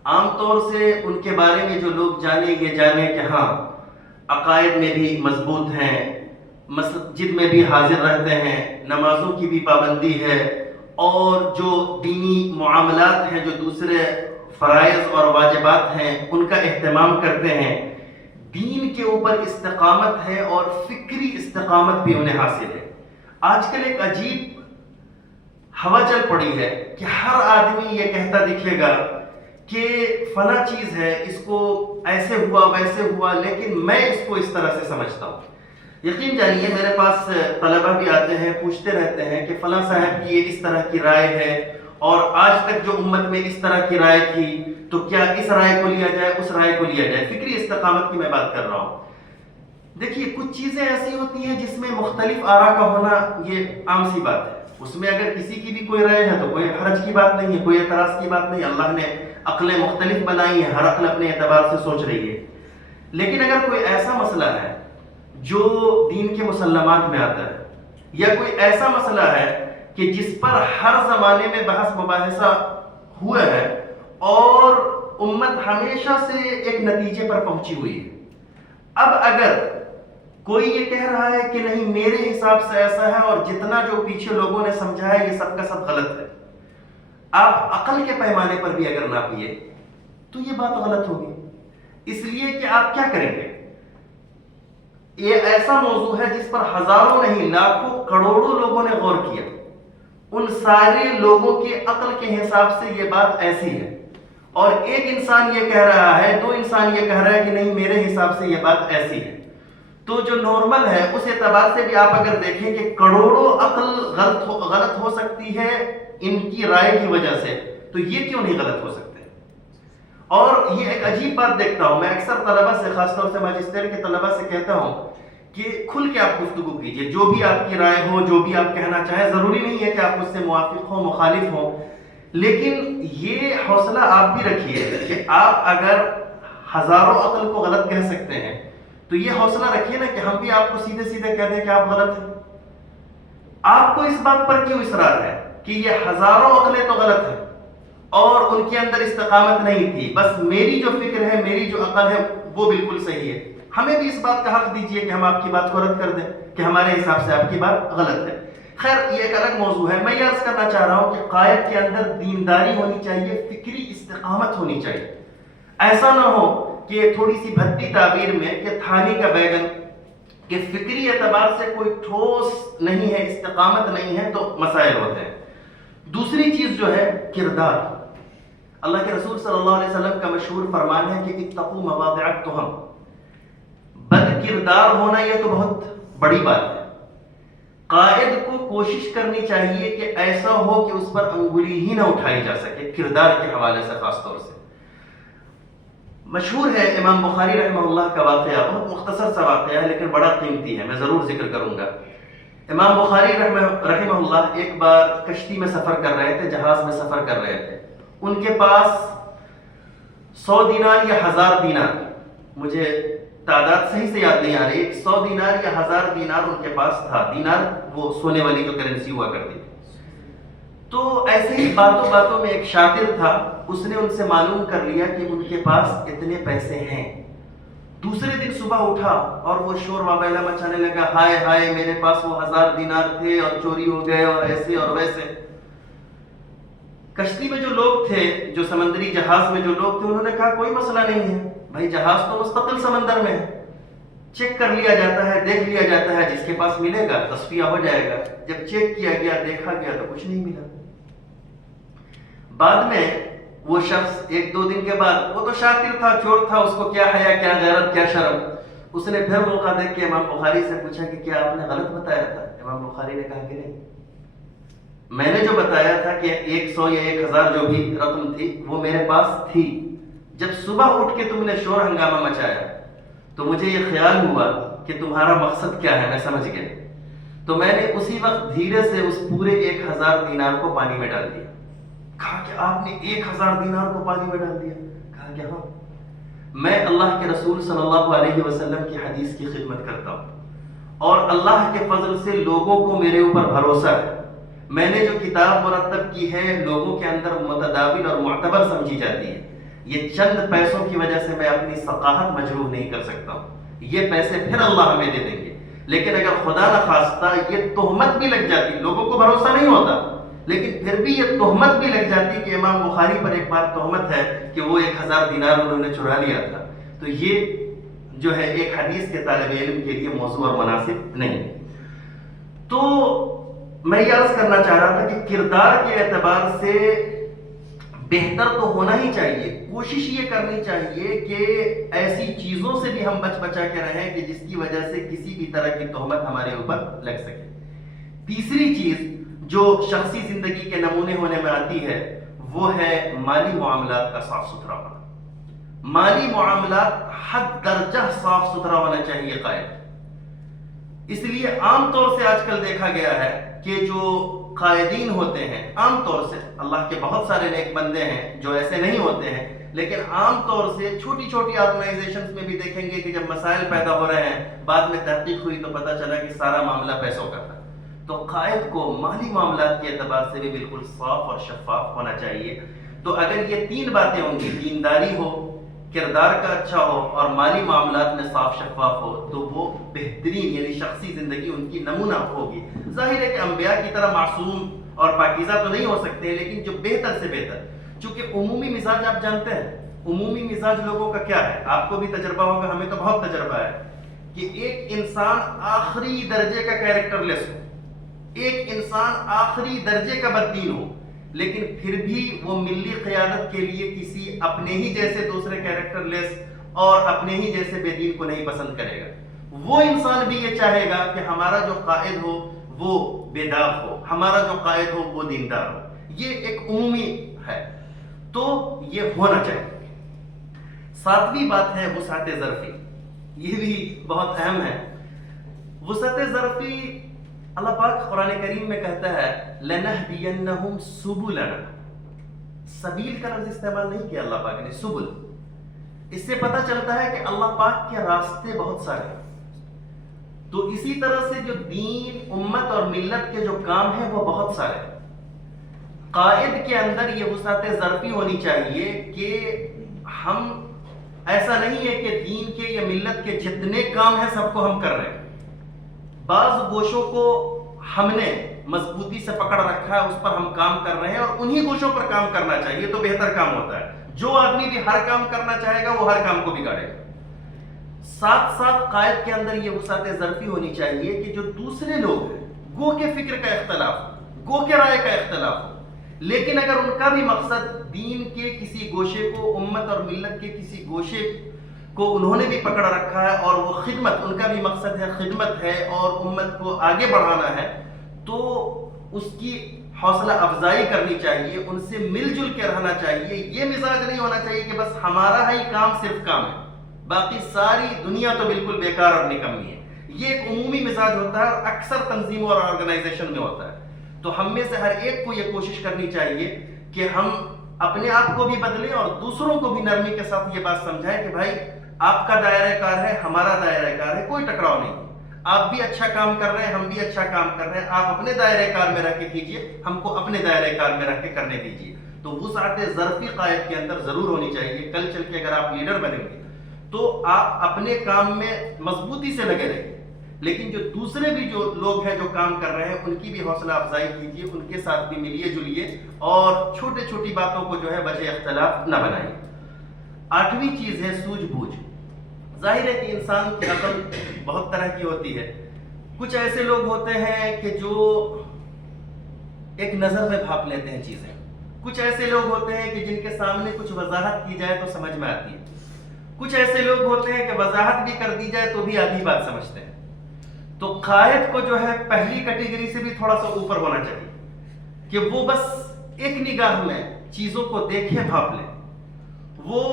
عام طور سے ان کے بارے میں جو لوگ جانیں یہ جانیں کہ ہاں عقائد میں بھی مضبوط ہیں، مسجد میں بھی حاضر رہتے ہیں، نمازوں کی بھی پابندی ہے، اور جو دینی معاملات ہیں، جو دوسرے فرائض اور واجبات ہیں ان کا اہتمام کرتے ہیں، دین کے اوپر استقامت ہے اور فکری استقامت بھی انہیں حاصل ہے۔ آج کل ایک عجیب ہوا چل پڑی ہے کہ ہر آدمی یہ کہتا دکھے گا کہ فلاں چیز ہے، اس کو ایسے ہوا ویسے ہوا، لیکن میں اس کو اس طرح سے سمجھتا ہوں۔ یقین جانیے میرے پاس طلبہ بھی آتے ہیں، پوچھتے رہتے ہیں کہ فلاں صاحب کی یہ اس طرح کی رائے ہے اور آج تک جو امت میں اس طرح کی رائے تھی تو کیا اس رائے کو لیا جائے اس رائے کو لیا جائے. فکری استقامت کی میں بات کر رہا ہوں. دیکھیے کچھ چیزیں ایسی ہوتی ہیں جس میں مختلف آراء کا ہونا یہ عام سی بات ہے. اس میں اگر کسی کی بھی کوئی رائے ہے تو کوئی حرج کی بات نہیں ہے، کوئی اعتراض کی بات نہیں. اللہ نے عقلیں مختلف بنائی ہیں، ہر عقل اپنے اعتبار سے سوچ رہی ہے. لیکن اگر کوئی ایسا مسئلہ ہے جو دین کے مسلمات میں آتا ہے، یا کوئی ایسا مسئلہ ہے کہ جس پر ہر زمانے میں بحث مباحثہ ہوا ہے اور امت ہمیشہ سے ایک نتیجے پر پہنچی ہوئی ہے، اب اگر کوئی یہ کہہ رہا ہے کہ نہیں میرے حساب سے ایسا ہے اور جتنا جو پیچھے لوگوں نے سمجھا ہے یہ سب کا سب غلط ہے، آپ عقل کے پیمانے پر بھی اگر ناپیے تو یہ بات غلط ہوگی. اس لیے کہ آپ کیا کریں گے؟ یہ ایسا موضوع ہے جس پر ہزاروں نہیں لاکھوں کروڑوں لوگوں نے غور کیا. ان سارے لوگوں کی عقل کے حساب سے یہ بات ایسی ہے، اور ایک انسان یہ کہہ رہا ہے، دو انسان یہ کہہ رہا ہے کہ نہیں میرے حساب سے یہ بات ایسی ہے. تو جو نارمل ہے اس اعتبار سے بھی آپ اگر دیکھیں کہ کروڑوں عقل غلط ہو سکتی ہے ان کی رائے کی وجہ سے، تو یہ کیوں نہیں غلط ہو سکتے؟ اور یہ ایک عجیب بات دیکھتا ہوں میں اکثر طلبہ سے، خاص طور سے ماجسٹر کے طلبہ سے کہتا ہوں کہ کھل کے آپ گفتگو کیجئے، جو بھی آپ کی رائے ہو، جو بھی آپ کہنا چاہیں. ضروری نہیں ہے کہ آپ مجھ سے موافق ہوں مخالف ہوں، لیکن یہ حوصلہ آپ بھی رکھیے کہ آپ اگر ہزاروں عقل کو غلط کہہ سکتے ہیں تو یہ حوصلہ رکھیے نا کہ ہم بھی آپ کو سیدھے سیدھے کہہ دیں کہ آپ غلط ہیں. آپ کو اس بات پر کیوں اصرار ہے کہ یہ ہزاروں عقلیں تو غلط ہیں اور ان کے اندر استقامت نہیں تھی، بس میری جو فکر ہے، میری جو عقل ہے وہ بالکل صحیح ہے. ہمیں بھی اس بات کا حق دیجئے کہ ہم آپ کی بات کو رد کر دیں کہ ہمارے حساب سے آپ کی بات غلط ہے. خیر یہ ایک الگ موضوع ہے. میں یہ عرض کرنا چاہ رہا ہوں کہ قائد کے اندر دینداری ہونی چاہیے، فکری استقامت ہونی چاہیے. ایسا نہ ہو کہ تھوڑی سی بھدی تعبیر میں کہ تھالی کا بیگن، کہ فکری اعتبار سے کوئی ٹھوس نہیں ہے، استقامت نہیں ہے تو مسائل ہوتے ہیں. دوسری چیز جو ہے کردار. اللہ کے رسول صلی اللہ علیہ وسلم کا مشہور فرمان ہے کہ اتقوا مواضع التهم. بد کردار ہونا یہ تو بہت بڑی بات ہے. قائد کو کوشش کرنی چاہیے کہ ایسا ہو کہ اس پر انگلی ہی نہ اٹھائی جا سکے، کردار کے حوالے سے خاص طور سے. مشہور ہے امام بخاری رحمہ اللہ کا واقعہ، بہت مختصر سا واقعہ ہے لیکن بڑا قیمتی ہے، میں ضرور ذکر کروں گا. امام بخاری رحمہ اللہ ایک بار کشتی میں سفر کر رہے تھے، جہاز میں سفر کر رہے تھے. ان کے پاس 100 دینار یا 1000 دینار، مجھے تعداد صحیح سے یاد نہیں آ رہی، 100 دینار یا 1000 دینار ان کے پاس تھا. دینار وہ سونے والی جو کرنسی ہوا کرتی تھی. تو ایسے ہی باتوں باتوں میں ایک شاطر تھا، اس نے ان سے معلوم کر لیا کہ ان کے پاس اتنے پیسے ہیں. دوسرے دن صبح اٹھا اور وہ شور وابیلا مچانے لگا، ہائے ہائے میرے پاس وہ 1000 دینار تھے اور چوری ہو گئے اور ایسے اور ویسے. کشتی میں جو لوگ تھے، جو سمندری جہاز میں جو لوگ تھے، انہوں نے کہا کوئی مسئلہ نہیں ہے بھائی، جہاز تو مستقل سمندر میں ہے، چیک کر لیا جاتا ہے، دیکھ لیا جاتا ہے، جس کے پاس ملے گا تصفیہ ہو جائے گا. جب چیک کیا گیا، دیکھا گیا تو کچھ نہیں ملا. بعد میں وہ شخص 1-2 دن کے بعد، وہ تو شاطر تھا، چور تھا، اس کو کیا حیا، کیا غیرت، کیا شرم، اس نے پھر موقع دیکھ کے امام بخاری سے پوچھا کہ کیا آپ نے غلط بتایا تھا؟ امام بخاری نے کہا کہ نہیں، میں نے جو بتایا تھا کہ 100 یا 1000 جو بھی رقم تھی وہ میرے پاس تھی. جب صبح اٹھ کے تم نے شور ہنگامہ مچایا تو مجھے یہ خیال ہوا کہ تمہارا مقصد کیا ہے، میں سمجھ گیا. تو میں نے اسی وقت دھیرے سے اس پورے 1000 دینار کو پانی میں ڈال دیا. کہا کہ آپ نے 1000 دینار کو پانی میں ڈال دیا؟ کہا کہ ہاں، میں اللہ کے رسول صلی اللہ علیہ وسلم کی حدیث کی خدمت کرتا ہوں اور اللہ کے فضل سے لوگوں کو میرے اوپر بھروسہ ہے. میں نے جو کتاب مرتب کی ہے لوگوں کے اندر متداول اور معتبر سمجھی جاتی ہے. یہ چند پیسوں کی وجہ سے میں اپنی ثقافت مجروح نہیں کر سکتا ہوں. یہ پیسے پھر اللہ ہمیں دے دیں گے. لیکن اگر خدا نہ خواستہ یہ تہمت بھی لگ جاتی، لوگوں کو بھروسہ نہیں ہوتا لیکن پھر بھی یہ تہمت بھی لگ جاتی کہ امام بخاری پر ایک بار تہمت ہے کہ وہ 1000 دینار انہوں نے چرا لیا تھا، تو یہ جو ہے ایک حدیث کے طالب علم کے لیے موضوع اور مناسب نہیں. تو میں یہ عرض کرنا چاہ رہا تھا کہ کردار کے اعتبار سے بہتر تو ہونا ہی چاہیے، کوشش یہ کرنی چاہیے کہ ایسی چیزوں سے بھی ہم بچ بچا کے رہیں کہ جس کی وجہ سے کسی بھی طرح کی تہمت ہمارے اوپر لگ سکے۔ تیسری چیز جو شخصی زندگی کے نمونے ہونے میں آتی ہے وہ ہے مالی معاملات کا صاف ستھرا ہونا۔ مالی معاملات حد درجہ صاف ستھرا ہونا چاہیے قائد۔ اس لیے عام طور سے آج کل دیکھا گیا ہے کہ جو قائدین ہوتے ہیں، عام طور سے، اللہ کے بہت سارے نیک بندے ہیں جو ایسے نہیں ہوتے ہیں، لیکن عام طور سے چھوٹی چھوٹی آرگنائزیشنز میں بھی دیکھیں گے کہ جب مسائل پیدا ہو رہے ہیں، بعد میں تحقیق ہوئی تو پتہ چلا کہ سارا معاملہ پیسوں کا تھا۔ تو قائد کو مالی معاملات کے اعتبار سے بھی بالکل صاف اور شفاف ہونا چاہیے۔ تو اگر یہ تین باتیں ہوں گی، دینداری ہو، کردار کا اچھا ہو اور مالی معاملات میں صاف شفاف ہو، تو وہ بہترین یعنی شخصی زندگی ان کی نمونہ ہوگی۔ ظاہر ہے کہ انبیاء کی طرح معصوم اور پاکیزہ تو نہیں ہو سکتے، لیکن جو بہتر سے بہتر، چونکہ عمومی مزاج آپ جانتے ہیں، عمومی مزاج لوگوں کا کیا ہے، آپ کو بھی تجربہ ہوگا، ہمیں تو بہت تجربہ ہے کہ ایک انسان آخری درجے کا کیریکٹر لیس ہو، ایک انسان آخری درجے کا بددین ہو، لیکن پھر بھی وہ ملی قیادت کے لیے کسی اپنے ہی جیسے دوسرے کیریکٹر لیس اور اپنے ہی جیسے بے دین کو نہیں پسند کرے گا۔ وہ انسان بھی یہ چاہے گا کہ ہمارا جو قائد ہو وہ بیدار ہو، ہمارا جو قائد ہو وہ دیندار ہو۔ یہ ایک عمومی ہے، تو یہ ہونا چاہیے۔ ساتویں بات ہے وسعت ظرفی، یہ بھی بہت اہم ہے۔ وسعت ظرفی اللہ پاک قرآن کریم میں کہتا ہے لَنَهْدِيَنَّهُمْ سُبُلَنَا، سبیل کا لفظ استعمال نہیں کیا اللہ پاک نے، سبل۔ اس سے پتہ چلتا ہے کہ اللہ پاک کے راستے بہت سارے ہیں۔ تو اسی طرح سے جو دین، امت اور ملت کے جو کام ہیں وہ بہت سارے ہیں۔ قائد کے اندر یہ وسعت ظرفی ہونی چاہیے کہ ہم ایسا نہیں ہے کہ دین کے یا ملت کے جتنے کام ہیں سب کو ہم کر رہے ہیں، بعض گوشوں کو ہم نے مضبوطی سے پکڑ رکھا ہے، اس پر ہم کام کر رہے ہیں اور انہی گوشوں پر کام کرنا چاہیے تو بہتر کام ہوتا ہے۔ جو آدمی بھی ہر کام کرنا چاہے گا وہ ہر کام کو بگاڑے گا۔ ساتھ ساتھ قائد کے اندر یہ وسعت ظرفی ہونی چاہیے کہ جو دوسرے لوگ ہیں، گو کے فکر کا اختلاف، گو کے رائے کا اختلاف ہو، لیکن اگر ان کا بھی مقصد دین کے کسی گوشے کو، امت اور ملت کے کسی گوشے کو انہوں نے بھی پکڑ رکھا ہے اور وہ خدمت، ان کا بھی مقصد ہے خدمت ہے اور امت کو آگے بڑھانا ہے، تو اس کی حوصلہ افزائی کرنی چاہیے، ان سے مل جل کے رہنا چاہیے۔ یہ مزاج نہیں ہونا چاہیے کہ بس ہمارا ہی کام صرف کام ہے، باقی ساری دنیا تو بالکل بیکار اور نکمی ہے۔ یہ ایک عمومی مزاج ہوتا ہے اور اکثر تنظیموں اور آرگنائزیشن میں ہوتا ہے۔ تو ہم میں سے ہر ایک کو یہ کوشش کرنی چاہیے کہ ہم اپنے آپ کو بھی بدلیں اور دوسروں کو بھی نرمی کے ساتھ یہ بات سمجھائیں کہ بھائی آپ کا دائرہ کار ہے، ہمارا دائرہ کار ہے، کوئی ٹکراؤ نہیں، آپ بھی اچھا کام کر رہے ہیں، ہم بھی اچھا کام کر رہے ہیں، آپ اپنے دائرہ کار میں رہ کے کیجئے، ہم کو اپنے دائرہ کار میں رہ کے کرنے دیجئے۔ تو وسعت ظرفی قائد کے اندر ضرور ہونی چاہیے۔ کل چل کے اگر آپ لیڈر بنیں گے تو آپ اپنے کام میں مضبوطی سے لگے رہیں، لیکن جو دوسرے بھی جو لوگ ہیں جو کام کر رہے ہیں ان کی بھی حوصلہ افزائی کیجیے، ان کے ساتھ بھی ملیے جلیے اور چھوٹے چھوٹی باتوں کو جو ہے وجہ اختلاف نہ بنائیں۔ آٹھویں چیز ہے سوجھ بوجھ۔ ظاہر ہے کہ انسان کی عقل بہت طرح کی ہوتی ہے، کچھ ایسے لوگ ہوتے ہیں کہ جو ایک نظر میں بھاپ لیتے ہیں چیزیں، کچھ ایسے لوگ ہوتے ہیں کہ جن کے سامنے کچھ وضاحت کی جائے تو سمجھ میں آتی ہے، کچھ ایسے لوگ ہوتے ہیں کہ وضاحت بھی کر دی جائے تو بھی آدھی بات سمجھتے ہیں۔ تو قائد کو جو ہے پہلی کیٹیگری سے بھی تھوڑا سا اوپر ہونا چاہیے کہ وہ بس ایک نگاہ میں چیزوں کو دیکھے بھاپ لے، وہ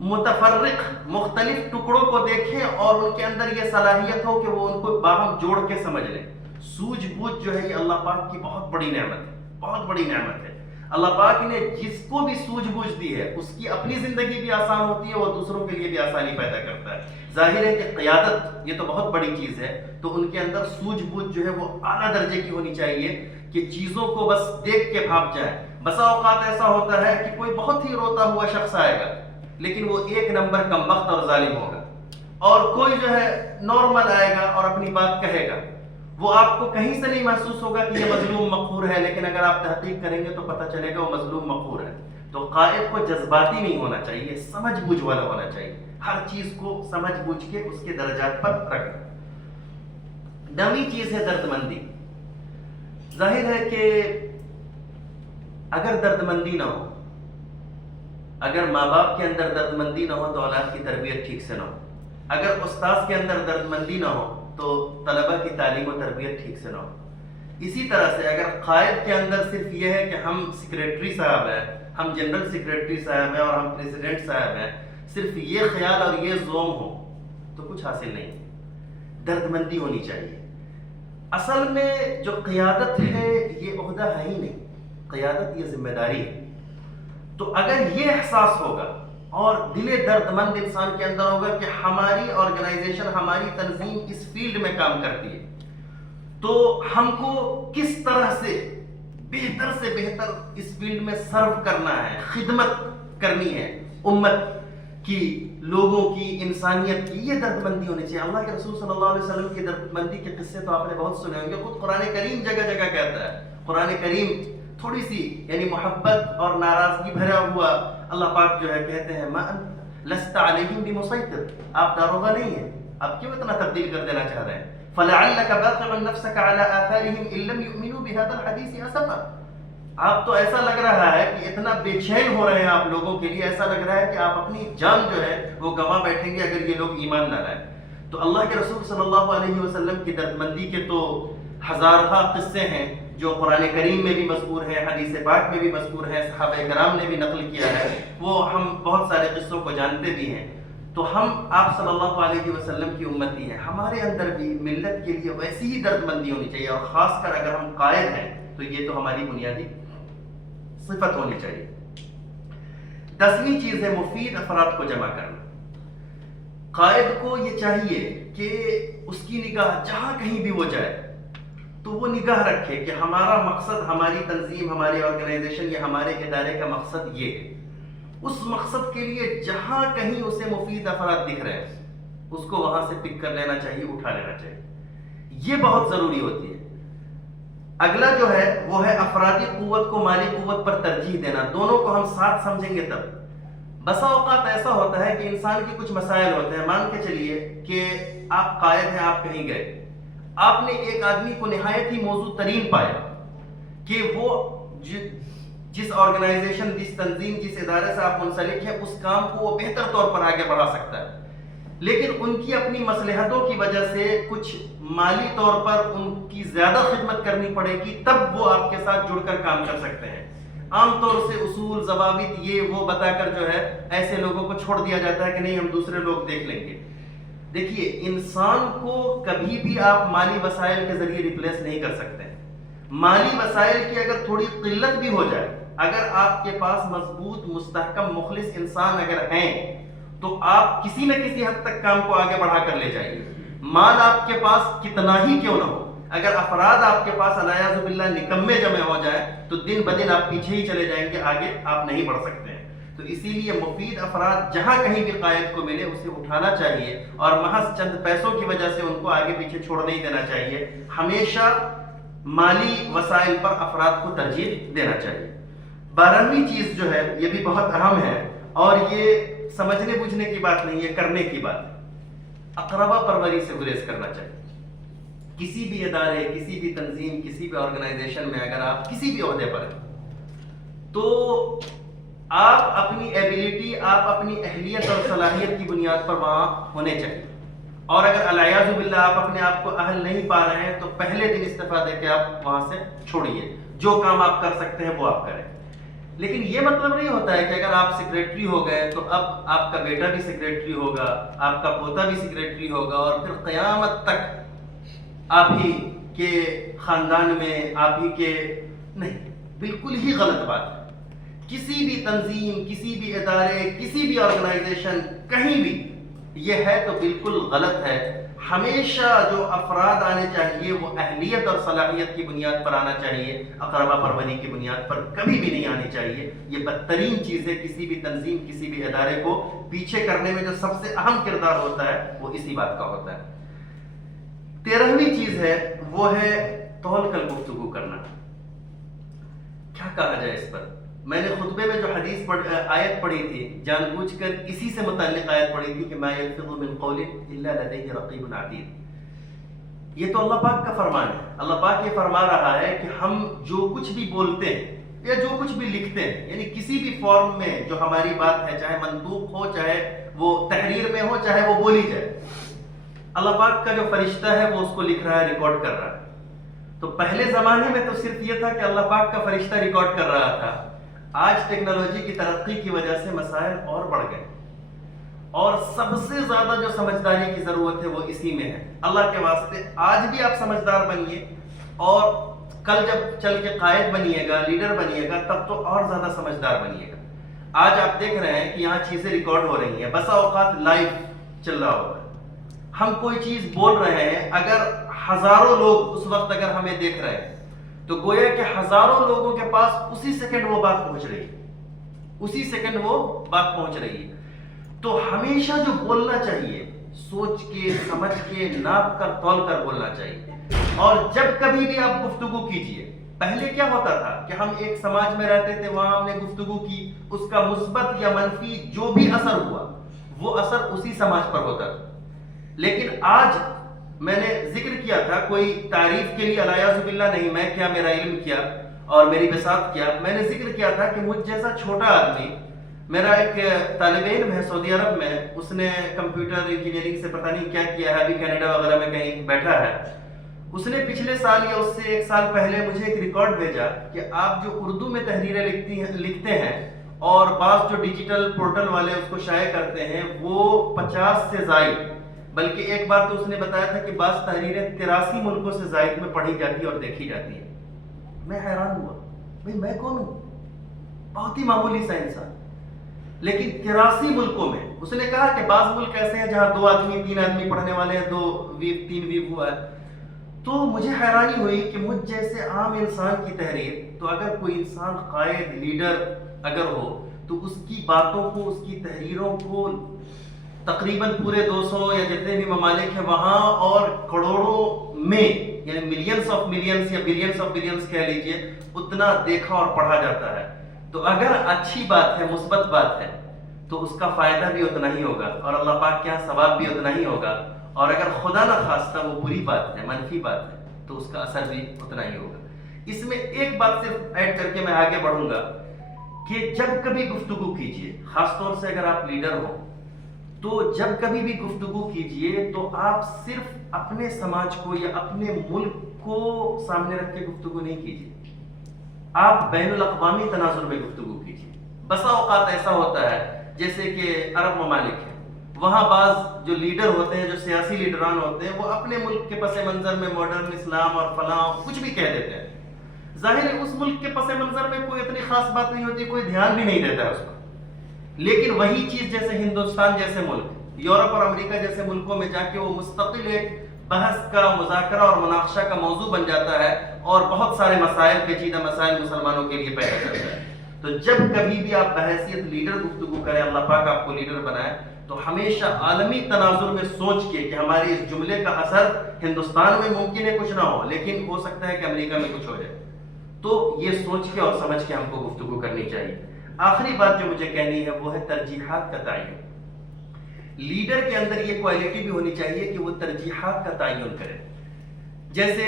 متفرق مختلف ٹکڑوں کو دیکھیں اور ان کے اندر یہ صلاحیت ہو کہ وہ ان کو باہم جوڑ کے سمجھ لیں۔ سوجھ بوجھ جو ہے یہ اللہ پاک کی بہت بڑی نعمت ہے، بہت بڑی نعمت ہے۔ اللہ پاک نے جس کو بھی سوجھ بوجھ دی ہے اس کی اپنی زندگی بھی آسان ہوتی ہے اور دوسروں کے لیے بھی آسانی پیدا کرتا ہے۔ ظاہر ہے کہ قیادت یہ تو بہت بڑی چیز ہے، تو ان کے اندر سوجھ بوجھ جو ہے وہ اعلیٰ درجے کی ہونی چاہیے کہ چیزوں کو بس دیکھ کے بھاپ جائیں۔ بسا اوقات ایسا ہوتا ہے کہ کوئی بہت ہی روتا ہوا شخص آئے گا لیکن وہ ایک نمبر کمبخت اور ظالم ہوگا، اور کوئی جو ہے نارمل آئے گا اور اپنی بات کہے گا، وہ آپ کو کہیں سے نہیں محسوس ہوگا کہ یہ مظلوم مقہور ہے، لیکن اگر آپ تحقیق کریں گے تو پتہ چلے گا وہ مظلوم مقہور ہے۔ تو قائد کو جذباتی نہیں ہونا چاہیے، سمجھ بوجھ والا ہونا چاہیے، ہر چیز کو سمجھ بوجھ کے اس کے درجات پر رکھنا۔ نویں چیز ہے درد مندی۔ ظاہر ہے کہ اگر درد مندی نہ ہو، اگر ماں باپ کے اندر درد مندی نہ ہو تو اولاد کی تربیت ٹھیک سے نہ ہو، اگر استاذ کے اندر درد مندی نہ ہو تو طلبہ کی تعلیم و تربیت ٹھیک سے نہ ہو۔ اسی طرح سے اگر قائد کے اندر صرف یہ ہے کہ ہم سیکریٹری صاحب ہیں، ہم جنرل سیکریٹری صاحب ہیں اور ہم پریزیڈنٹ صاحب ہیں، صرف یہ خیال اور یہ زوم ہو تو کچھ حاصل نہیں۔ درد مندی ہونی چاہیے۔ اصل میں جو قیادت ہے یہ عہدہ ہے ہی نہیں، قیادت یہ ذمہ داری ہے۔ تو اگر یہ احساس ہوگا اور دل درد مند انسان کے اندر ہوگا کہ ہماری آرگنائزیشن، ہماری تنظیم اس فیلڈ میں کام کرتی ہے، تو ہم کو کس طرح سے بہتر اس فیلڈ میں سرو کرنا ہے، خدمت کرنی ہے امت کی، لوگوں کی، انسانیت کی، یہ درد مندی ہونی چاہیے۔ اللہ کے رسول صلی اللہ علیہ وسلم کی درد مندی کے قصے تو آپ نے بہت سنے ہوں گے، خود قرآن کریم جگہ جگہ کہتا ہے۔ قرآن کریم تھوڑی سی یعنی محبت اور ناراضگی بھرا ہوا اللہ پاک جو ہے کہتے ہیں ما انت لست علیہم بمسیطر، آپ داروغہ نہیں ہیں، آپ کیوں اتنا تبدیل کر دینا چاہ رہے ہیں؟ فلعلک باخع نفسک علی آثارہم ان لم یؤمنوا بہذا الحدیث اسفا، آپ تو ایسا لگ رہا ہے کہ اتنا بے چین ہو رہے ہیں آپ لوگوں کے لیے، ایسا لگ رہا ہے کہ آپ اپنی جان جو ہے وہ گنوا بیٹھیں گے اگر یہ لوگ ایمان نہ لائیں۔ تو اللہ کے رسول صلی اللہ علیہ وسلم کی درد مندی کے تو ہزارہ قصے ہیں جو قرآن کریم میں بھی مذکور ہیں، حدیث پاک میں بھی مذکور ہیں، صحابہ کرام نے بھی نقل کیا ہے، وہ ہم بہت سارے قصوں کو جانتے بھی ہیں۔ تو ہم آپ صلی اللہ علیہ وسلم کی امتی ہیں، ہمارے اندر بھی ملت کے لیے ویسی ہی درد مندی ہونی چاہیے، اور خاص کر اگر ہم قائد ہیں تو یہ تو ہماری بنیادی صفت ہونی چاہیے۔ 10ویں چیز ہے مفید افراد کو جمع کرنا۔ قائد کو یہ چاہیے کہ اس کی نگاہ جہاں کہیں بھی وہ جائے تو وہ نگاہ رکھے کہ ہمارا مقصد، ہماری تنظیم، ہماری آرگنائزیشن یا ہمارے ادارے کا مقصد یہ ہے۔ اس مقصد کے لیے جہاں کہیں اسے مفید افراد دکھ رہے ہیں اس کو وہاں سے پک کر لینا چاہیے، اٹھا لینا چاہیے، یہ بہت ضروری ہوتی ہے۔ اگلا جو ہے وہ ہے افرادی قوت کو مالی قوت پر ترجیح دینا، دونوں کو ہم ساتھ سمجھیں گے تب۔ بسا اوقات ایسا ہوتا ہے کہ انسان کے کچھ مسائل ہوتے ہیں، مان کے چلیے کہ آپ قائد ہیں، آپ کہیں گئے، آپ نے ایک آدمی کو نہایت ہی موضوع ترین پایا کہ وہ جس آرگنائزیشن، جس تنظیم، جس ادارے سے آپ منسلک ہیں اس کام کو وہ بہتر طور پر آگے بڑھا سکتا ہے، لیکن ان کی اپنی مصلحتوں کی وجہ سے کچھ مالی طور پر ان کی زیادہ خدمت کرنی پڑے گی، تب وہ آپ کے ساتھ جڑ کر کام کر سکتے ہیں۔ عام طور سے اصول، ضوابط یہ وہ بتا کر جو ہے ایسے لوگوں کو چھوڑ دیا جاتا ہے کہ نہیں ہم دوسرے لوگ دیکھ لیں گے۔ دیکھیے انسان کو کبھی بھی آپ مالی وسائل کے ذریعے ریپلیس نہیں کر سکتے۔ مالی وسائل کی اگر تھوڑی قلت بھی ہو جائے، اگر آپ کے پاس مضبوط، مستحکم، مخلص انسان اگر ہیں تو آپ کسی نہ کسی حد تک کام کو آگے بڑھا کر لے جائیے۔ مال آپ کے پاس کتنا ہی کیوں نہ ہو، اگر افراد آپ کے پاس علیاذ باللہ نکمے جمع ہو جائے تو دن بدن آپ پیچھے ہی چلے جائیں گے، آگے آپ نہیں بڑھ سکتے ہیں۔ تو اسی لیے مفید افراد جہاں کہیں بھی قائد کو ملے اسے اٹھانا چاہیے، اور محض چند پیسوں کی وجہ سے ان کو آگے پیچھے چھوڑ نہیں دینا چاہیے۔ ہمیشہ مالی وسائل پر افراد کو ترجیح دینا چاہیے۔ 12ویں چیز جو ہے یہ بھی بہت اہم ہے، اور یہ سمجھنے بوجھنے کی بات نہیں، یہ کرنے کی بات ہے۔ اقربا پروری سے گریز کرنا چاہیے۔ کسی بھی ادارے، کسی بھی تنظیم، کسی بھی آرگنائزیشن میں اگر آپ کسی بھی عہدے پر ہیں تو آپ اپنی ایبیلٹی، آپ اپنی اہلیت اور صلاحیت کی بنیاد پر وہاں ہونے چاہیے، اور اگر علیاذ باللہ آپ اپنے آپ کو اہل نہیں پا رہے ہیں تو پہلے دن استعفیٰ دے کے آپ وہاں سے چھوڑیے، جو کام آپ کر سکتے ہیں وہ آپ کریں۔ لیکن یہ مطلب نہیں ہوتا ہے کہ اگر آپ سیکریٹری ہو گئے تو اب آپ کا بیٹا بھی سیکریٹری ہوگا، آپ کا پوتا بھی سیکریٹری ہوگا، اور پھر قیامت تک آپ ہی کے خاندان میں آپ ہی کے، نہیں، بالکل ہی غلط بات ہے۔ کسی بھی تنظیم، کسی بھی ادارے، کسی بھی آرگنائزیشن، کہیں بھی یہ ہے تو بالکل غلط ہے۔ ہمیشہ جو افراد آنے چاہیے وہ اہلیت اور صلاحیت کی بنیاد پر آنا چاہیے، اقربا پروری کی بنیاد پر کبھی بھی نہیں آنی چاہیے۔ یہ بدترین چیز ہے، کسی بھی تنظیم، کسی بھی ادارے کو پیچھے کرنے میں جو سب سے اہم کردار ہوتا ہے وہ اسی بات کا ہوتا ہے۔ 13ویں چیز ہے وہ ہے تول کر گفتگو کرنا۔ کیا کہا جائے اس پر؟ میں نے خطبے میں جو آیت پڑھی تھی، جان بوجھ کر اسی سے متعلق آیت پڑھی تھی کہ ما یلفظ من قول الا لدیہ رقیب عتید۔ یہ تو اللہ پاک کا فرمان ہے۔ اللہ پاک یہ فرما رہا ہے کہ ہم جو کچھ بھی بولتے ہیں یا جو کچھ بھی لکھتے ہیں، یعنی کسی بھی فارم میں جو ہماری بات ہے، چاہے منطوق ہو، چاہے وہ تحریر میں ہو، چاہے وہ بولی جائے، اللہ پاک کا جو فرشتہ ہے وہ اس کو لکھ رہا ہے، ریکارڈ کر رہا ہے. تو پہلے زمانے میں تو صرف یہ تھا کہ اللہ پاک کا فرشتہ ریکارڈ کر رہا تھا. آج ٹیکنالوجی کی ترقی کی وجہ سے مسائل اور بڑھ گئے، اور سب سے زیادہ جو سمجھداری کی ضرورت ہے وہ اسی میں ہے. اللہ کے واسطے آج بھی آپ سمجھدار بنیے، اور کل جب چل کے قائد بنیے گا، لیڈر بنیے گا، تب تو اور زیادہ سمجھدار بنیے گا. آج آپ دیکھ رہے ہیں کہ یہاں چیزیں ریکارڈ ہو رہی ہیں، بسا اوقات لائیو چل رہا ہوتا ہے. ہم کوئی چیز بول رہے ہیں، اگر ہزاروں لوگ اس وقت اگر ہمیں دیکھ رہے ہیں تو گویا کہ ہزاروں لوگوں کے پاس اسی سیکنڈ وہ بات پہنچ رہی ہے، اسی سیکنڈ وہ بات پہنچ رہی ہے. تو ہمیشہ جو بولنا چاہیے سوچ کے، سمجھ کے، ناپ کر، تول کر بولنا چاہیے. اور جب کبھی بھی آپ گفتگو کیجئے، پہلے کیا ہوتا تھا کہ ہم ایک سماج میں رہتے تھے، وہاں ہم نے گفتگو کی، اس کا مثبت یا منفی جو بھی اثر ہوا وہ اثر اسی سماج پر ہوتا تھا. لیکن آج میں نے ذکر کیا تھا، کوئی تعریف کے لیے الیاذ باللہ نہیں، میں کیا، میرا علم کیا اور میری بساط کیا، میں نے ذکر کیا تھا کہ مجھ جیسا چھوٹا آدمی، میرا ایک طالب علم ہے سعودی عرب میں، اس نے کمپیوٹر انجینئرنگ سے پتہ نہیں کیا کیا ہے، ابھی کینیڈا وغیرہ میں کہیں بیٹھا ہے. اس نے پچھلے سال یا اس سے ایک سال پہلے مجھے ایک ریکارڈ بھیجا کہ آپ جو اردو میں تحریریں لکھتے ہیں اور بعض جو ڈیجیٹل پورٹل والے اس کو شائع کرتے ہیں، وہ 50 سے زائد، بلکہ ایک بار تو اس نے بتایا تھا کہ بعض تحریریں 83 ملکوں سے زائد میں پڑھی جاتی اور دیکھی جاتی ہیں. میں حیران ہوا، بھئی میں کون ہوں، بہت ہی معمولی سا انسان، لیکن 83 ملکوں میں. اس نے کہا کہ بعض ملک ایسے ہیں جہاں 2 آدمی 3 آدمی پڑھنے والے ہیں، 2 ویو 3 ویو ہوا ہے. تو مجھے حیرانی ہوئی کہ مجھ جیسے عام انسان کی تحریر، تو اگر کوئی انسان قائد، لیڈر اگر ہو تو اس کی باتوں کو، اس کی تحریروں کو تقریباً پورے 200 یا جتنے بھی ممالک ہیں وہاں اور کروڑوں میں، یعنی ملینز آف ملینز یا بلینز آف بلینز کہہ لیجئے، اتنا دیکھا اور پڑھا جاتا ہے. تو اگر اچھی بات ہے، مثبت بات ہے، تو اس کا فائدہ بھی اتنا ہی ہوگا اور اللہ پاک کے یہاں ثواب بھی اتنا ہی ہوگا. اور اگر خدا نہ خواستہ وہ بری بات ہے، منفی بات ہے، تو اس کا اثر بھی اتنا ہی ہوگا. اس میں ایک بات صرف ایڈ کر کے میں آگے بڑھوں گا کہ جب کبھی گفتگو کیجئے، خاص طور سے اگر آپ لیڈر ہوں، تو جب کبھی بھی گفتگو کیجئے تو آپ صرف اپنے سماج کو یا اپنے ملک کو سامنے رکھ کے گفتگو نہیں کیجئے، آپ بین الاقوامی تناظر میں گفتگو کیجئے. بسا اوقات ایسا ہوتا ہے جیسے کہ عرب ممالک ہیں، وہاں بعض جو لیڈر ہوتے ہیں، جو سیاسی لیڈران ہوتے ہیں، وہ اپنے ملک کے پس منظر میں ماڈرن اسلام اور فلاں کچھ بھی کہہ دیتے ہیں. ظاہر ہے اس ملک کے پس منظر میں کوئی اتنی خاص بات نہیں ہوتی، کوئی دھیان بھی نہیں دیتا ہے اس کو. لیکن وہی چیز جیسے ہندوستان جیسے ملک، یورپ اور امریکہ جیسے ملکوں میں جا کے وہ مستقل ایک بحث کا، مذاکرہ اور مناقشہ کا موضوع بن جاتا ہے، اور بہت سارے مسائل، پیچیدہ مسائل مسلمانوں کے لیے پیدا کرتا ہے. تو جب کبھی بھی آپ بحیثیت لیڈر گفتگو کریں، اللہ پاک آپ کو لیڈر بنائے، تو ہمیشہ عالمی تناظر میں سوچ کے کہ ہمارے اس جملے کا اثر ہندوستان میں ممکن ہے کچھ نہ ہو، لیکن ہو سکتا ہے کہ امریکہ میں کچھ ہو جائے، تو یہ سوچ کے اور سمجھ کے ہم کو گفتگو کرنی چاہیے. آخری بات جو مجھے کہنی ہے وہ ہے ترجیحات کا تعین. لیڈر کے اندر یہ کوالٹی بھی ہونی چاہیے کہ وہ ترجیحات کا تعین کرے. جیسے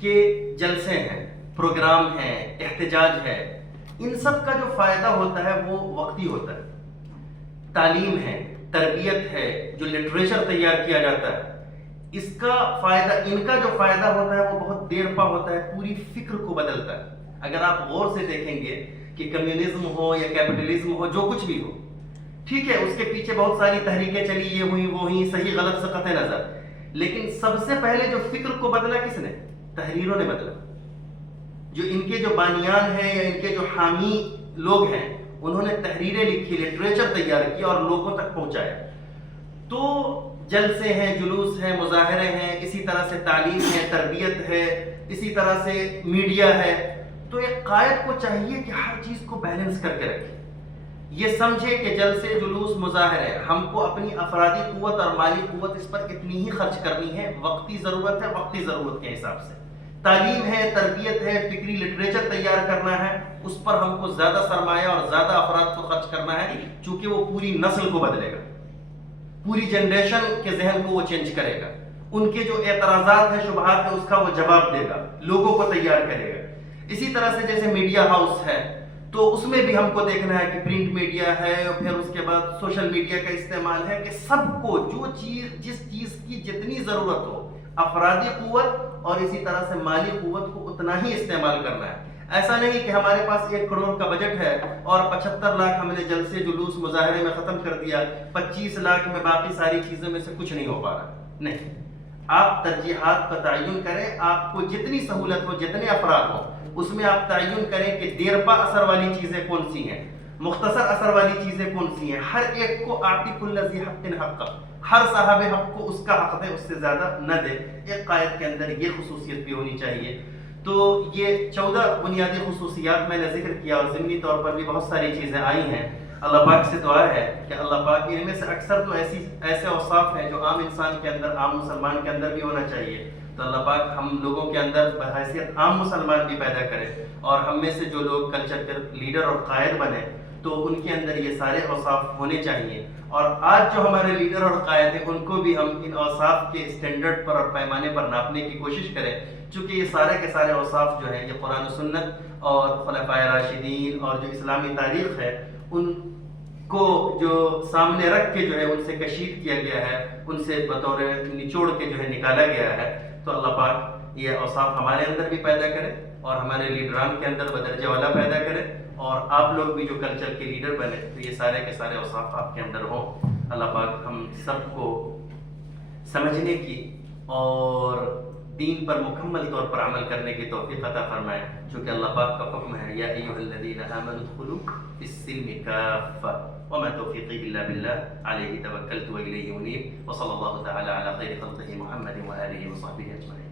کہ جلسے ہیں، پروگرام ہیں، احتجاج ہے، ان سب کا جو فائدہ ہوتا ہے وہ وقتی ہوتا ہے. تعلیم ہے، تربیت ہے، جو لٹریچر تیار کیا جاتا ہے، اس کا فائدہ، ان کا جو فائدہ ہوتا ہے وہ بہت دیر پا ہوتا ہے، پوری فکر کو بدلتا ہے. اگر آپ غور سے دیکھیں گے کہ کمیونزم ہو یا کیپٹلزم ہو، جو کچھ بھی ہو، ٹھیک ہے اس کے پیچھے بہت ساری تحریکیں چلی، یہ ہوئی وہ ہوئی، صحیح غلط سے قطع نظر، لیکن سب سے پہلے جو فکر کو بدلا کس نے؟ تحریروں نے بدلا. جو ان کے جو بانیان ہیں یا ان کے جو حامی لوگ ہیں، انہوں نے تحریریں لکھی، لٹریچر تیار کی اور لوگوں تک پہنچایا. تو جلسے ہیں، جلوس ہیں، مظاہرے ہیں، اسی طرح سے تعلیم ہے، تربیت ہے، اسی طرح سے میڈیا ہے. تو ایک قائد کو چاہیے کہ ہر چیز کو بیلنس کر کے رکھے. یہ سمجھے کہ جلسے، جلوس، مظاہرے، ہم کو اپنی افرادی قوت اور مالی قوت اس پر اتنی ہی خرچ کرنی ہے، وقتی ضرورت ہے، وقتی ضرورت کے حساب سے. تعلیم ہے، تربیت ہے، فکری لٹریچر تیار کرنا ہے، اس پر ہم کو زیادہ سرمایہ اور زیادہ افراد کو خرچ کرنا ہے، چونکہ وہ پوری نسل کو بدلے گا، پوری جنریشن کے ذہن کو وہ چینج کرے گا. ان کے جو اعتراضات ہیں، شبہات ہیں، اس کا وہ جواب دے گا، لوگوں کو تیار کرے گا. اسی طرح سے جیسے میڈیا ہاؤس ہے تو اس میں بھی ہم کو دیکھنا ہے کہ پرنٹ میڈیا ہے اور پھر اس کے بعد سوشل میڈیا کا استعمال ہے کہ سب کو جس چیز کی جتنی ضرورت ہو افرادی قوت اور اسی طرح سے مالی قوت کو اتنا ہی استعمال کرنا ہے. ایسا نہیں کہ ہمارے پاس 1 کروڑ کا بجٹ ہے اور 75 لاکھ ہم نے جلسے جلوس مظاہرے میں ختم کر دیا, 25 لاکھ میں باقی ساری چیزوں میں سے کچھ نہیں ہو پا رہا. نہیں, آپ ترجیحات کا تعین کریں, آپ کو جتنی سہولت ہو, جتنے افراد ہوں, اس میں آپ تعین کریں کہ دیرپا اثر والی چیزیں کون سی ہیں, مختصر اثر والی چیزیں کون سی ہیں. ہر ایک کو اعطی کل ذی حق حقہ, ہر صاحب حق کو اس کا حق دے, اس سے زیادہ نہ دے. ایک قائد کے اندر یہ خصوصیت بھی ہونی چاہیے. تو یہ 14 بنیادی خصوصیات میں نے ذکر کیا اور ضمنی طور پر بھی بہت ساری چیزیں آئی ہیں. اللہ پاک سے دعا ہے کہ اللہ پاک ان میں سے اکثر تو ایسے اوصاف ہیں جو عام انسان کے اندر, عام مسلمان کے اندر بھی ہونا چاہیے. تو اللہ پاک ہم لوگوں کے اندر بحیثیت عام مسلمان بھی پیدا کرے اور ہم میں سے جو لوگ کلچر کے لیڈر اور قائد بنے تو ان کے اندر یہ سارے اوصاف ہونے چاہیے. اور آج جو ہمارے لیڈر اور قائد ہیں ان کو بھی ہم ان اوصاف کے اسٹینڈرڈ پر اور پیمانے پر ناپنے کی کوشش کریں, چونکہ یہ سارے کے سارے اوصاف جو ہیں یہ قرآن و سنت اور خلفائے راشدین اور جو اسلامی تاریخ ہے ان کو جو سامنے رکھ کے جو ہے ان سے کشید کیا گیا ہے, ان سے بطور نچوڑ کے جو ہے نکالا گیا ہے. تو اللہ پاک یہ اوصاف ہمارے اندر بھی پیدا کرے اور ہمارے لیڈران کے اندر بدرجہ والا پیدا کرے, اور آپ لوگ بھی جو کلچر کے لیڈر بنے تو یہ سارے کے سارے اوصاف آپ کے اندر ہوں. اللہ پاک ہم سب کو سمجھنے کی اور دین پر مکمل طور پر عمل کرنے کی توفیق عطا فرمائے, چونکہ اللہ پاک کا حکم ہے یا ایھا الذین آمنوا ادخلوا فی السلم کافہ وما توفیقی الا باللہ علیہ توکلت والیہ انیب. وصلی اللہ تعالی علی خیر خلقہ محمد وآلہ وصحبہ اجمعین.